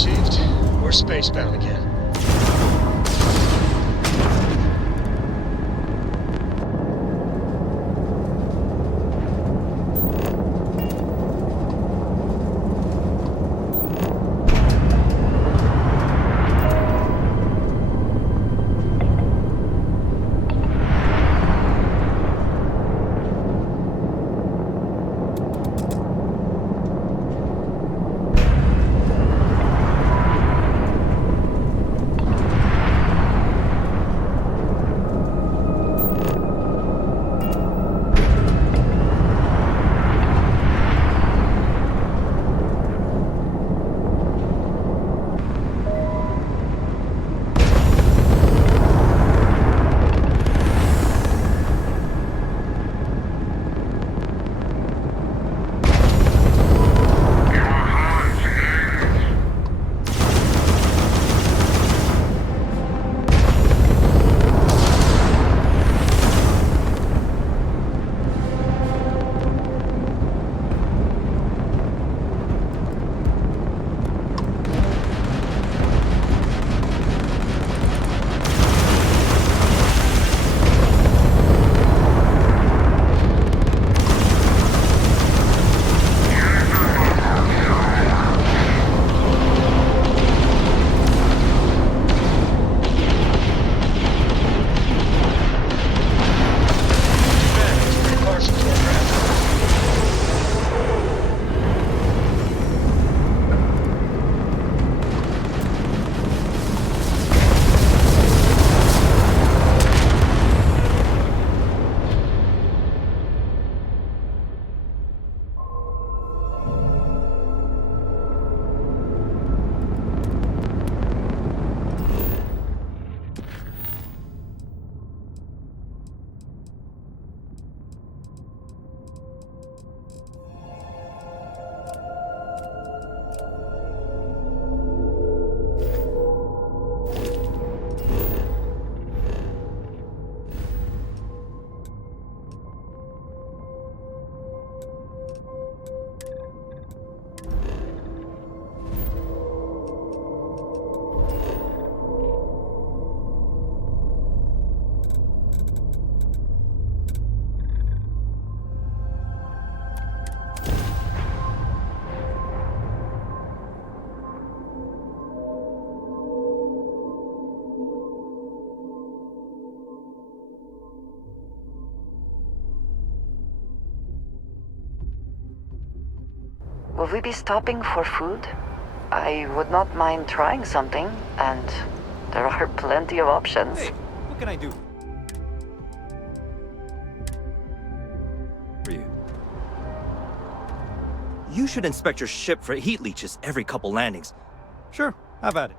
achieved. We're spacebound again. Will we be stopping for food? I would not mind trying something, and there are plenty of options. Hey, what can I do for you? You should inspect your ship for heat leeches every couple landings. Sure, have at it.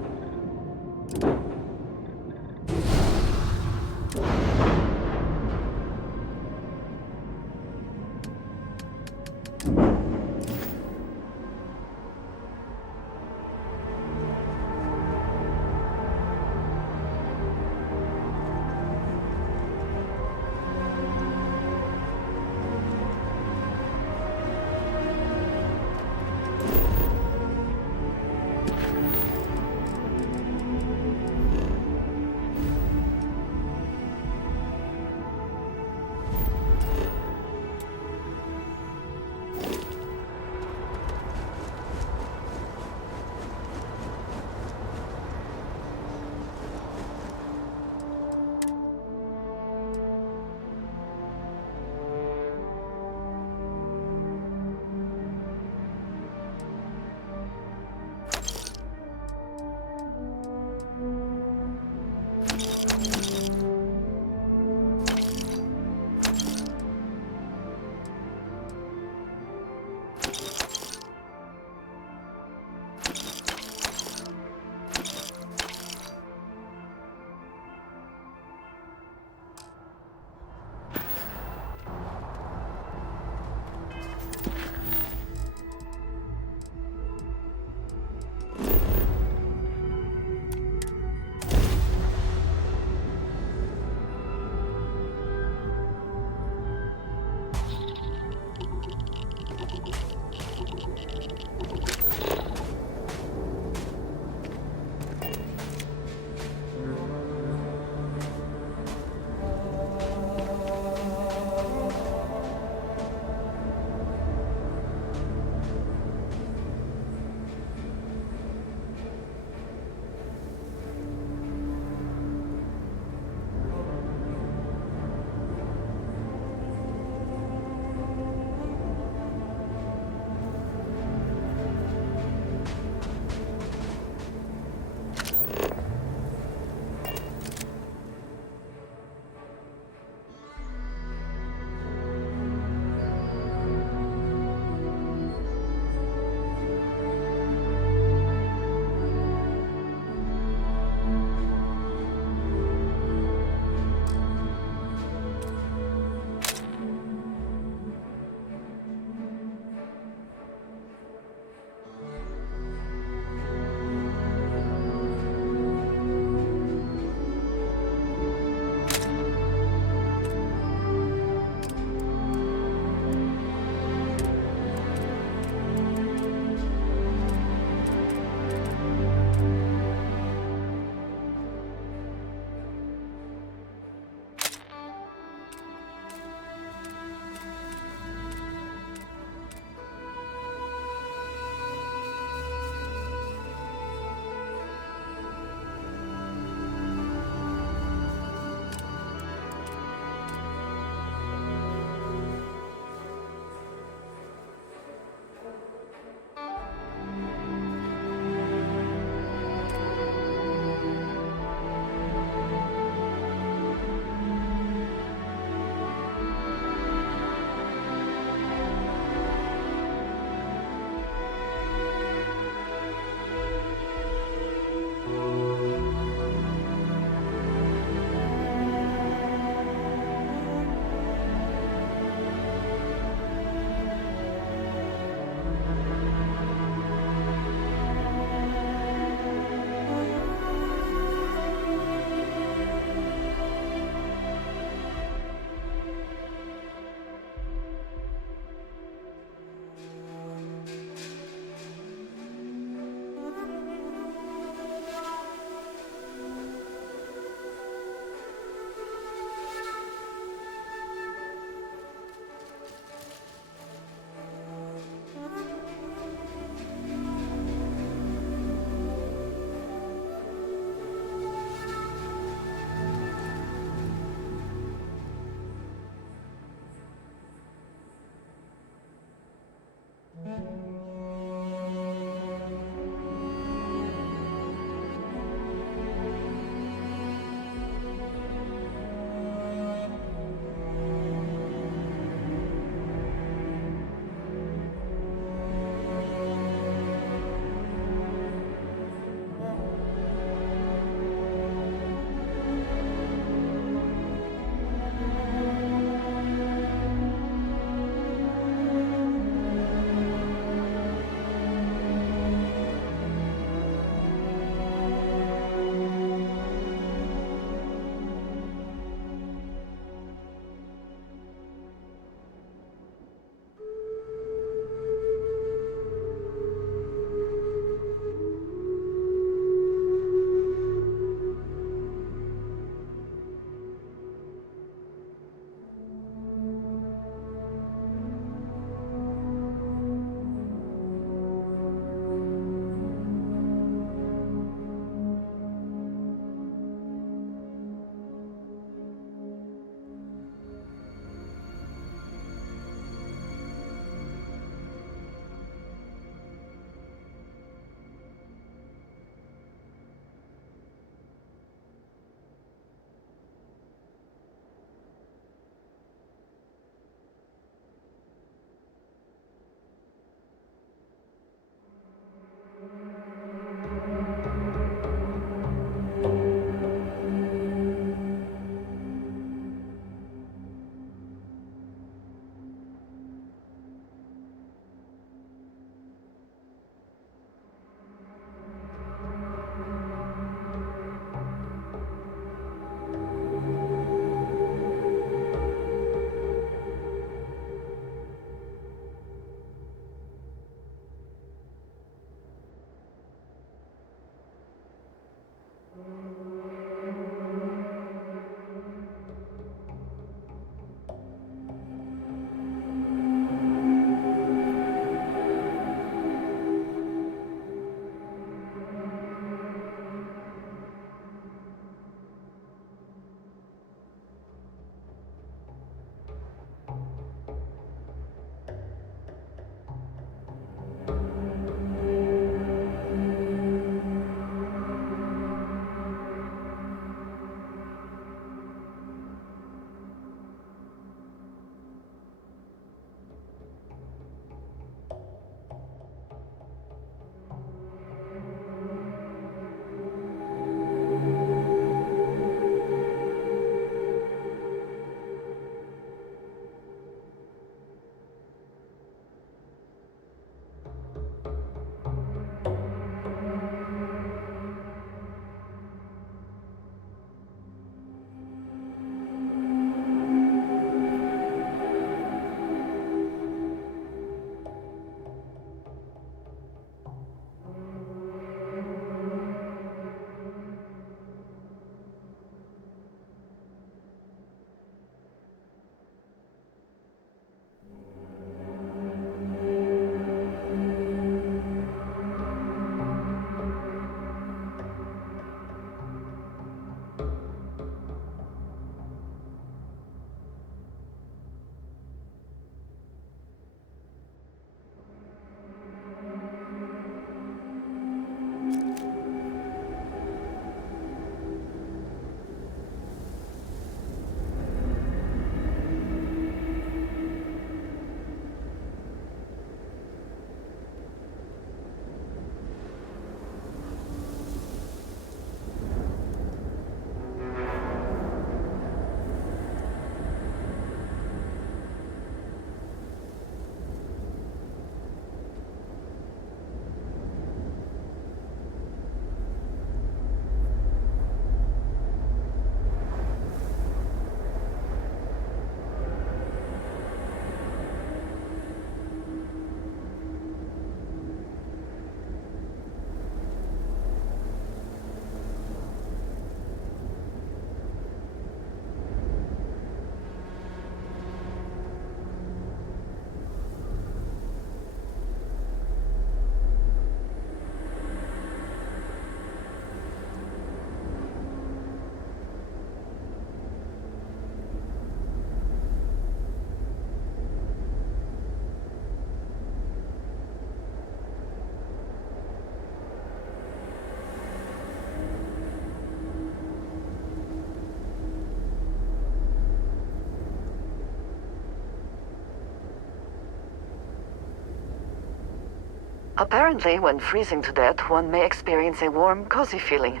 Apparently, when freezing to death, one may experience a warm, cozy feeling.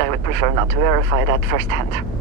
I would prefer not to verify that firsthand.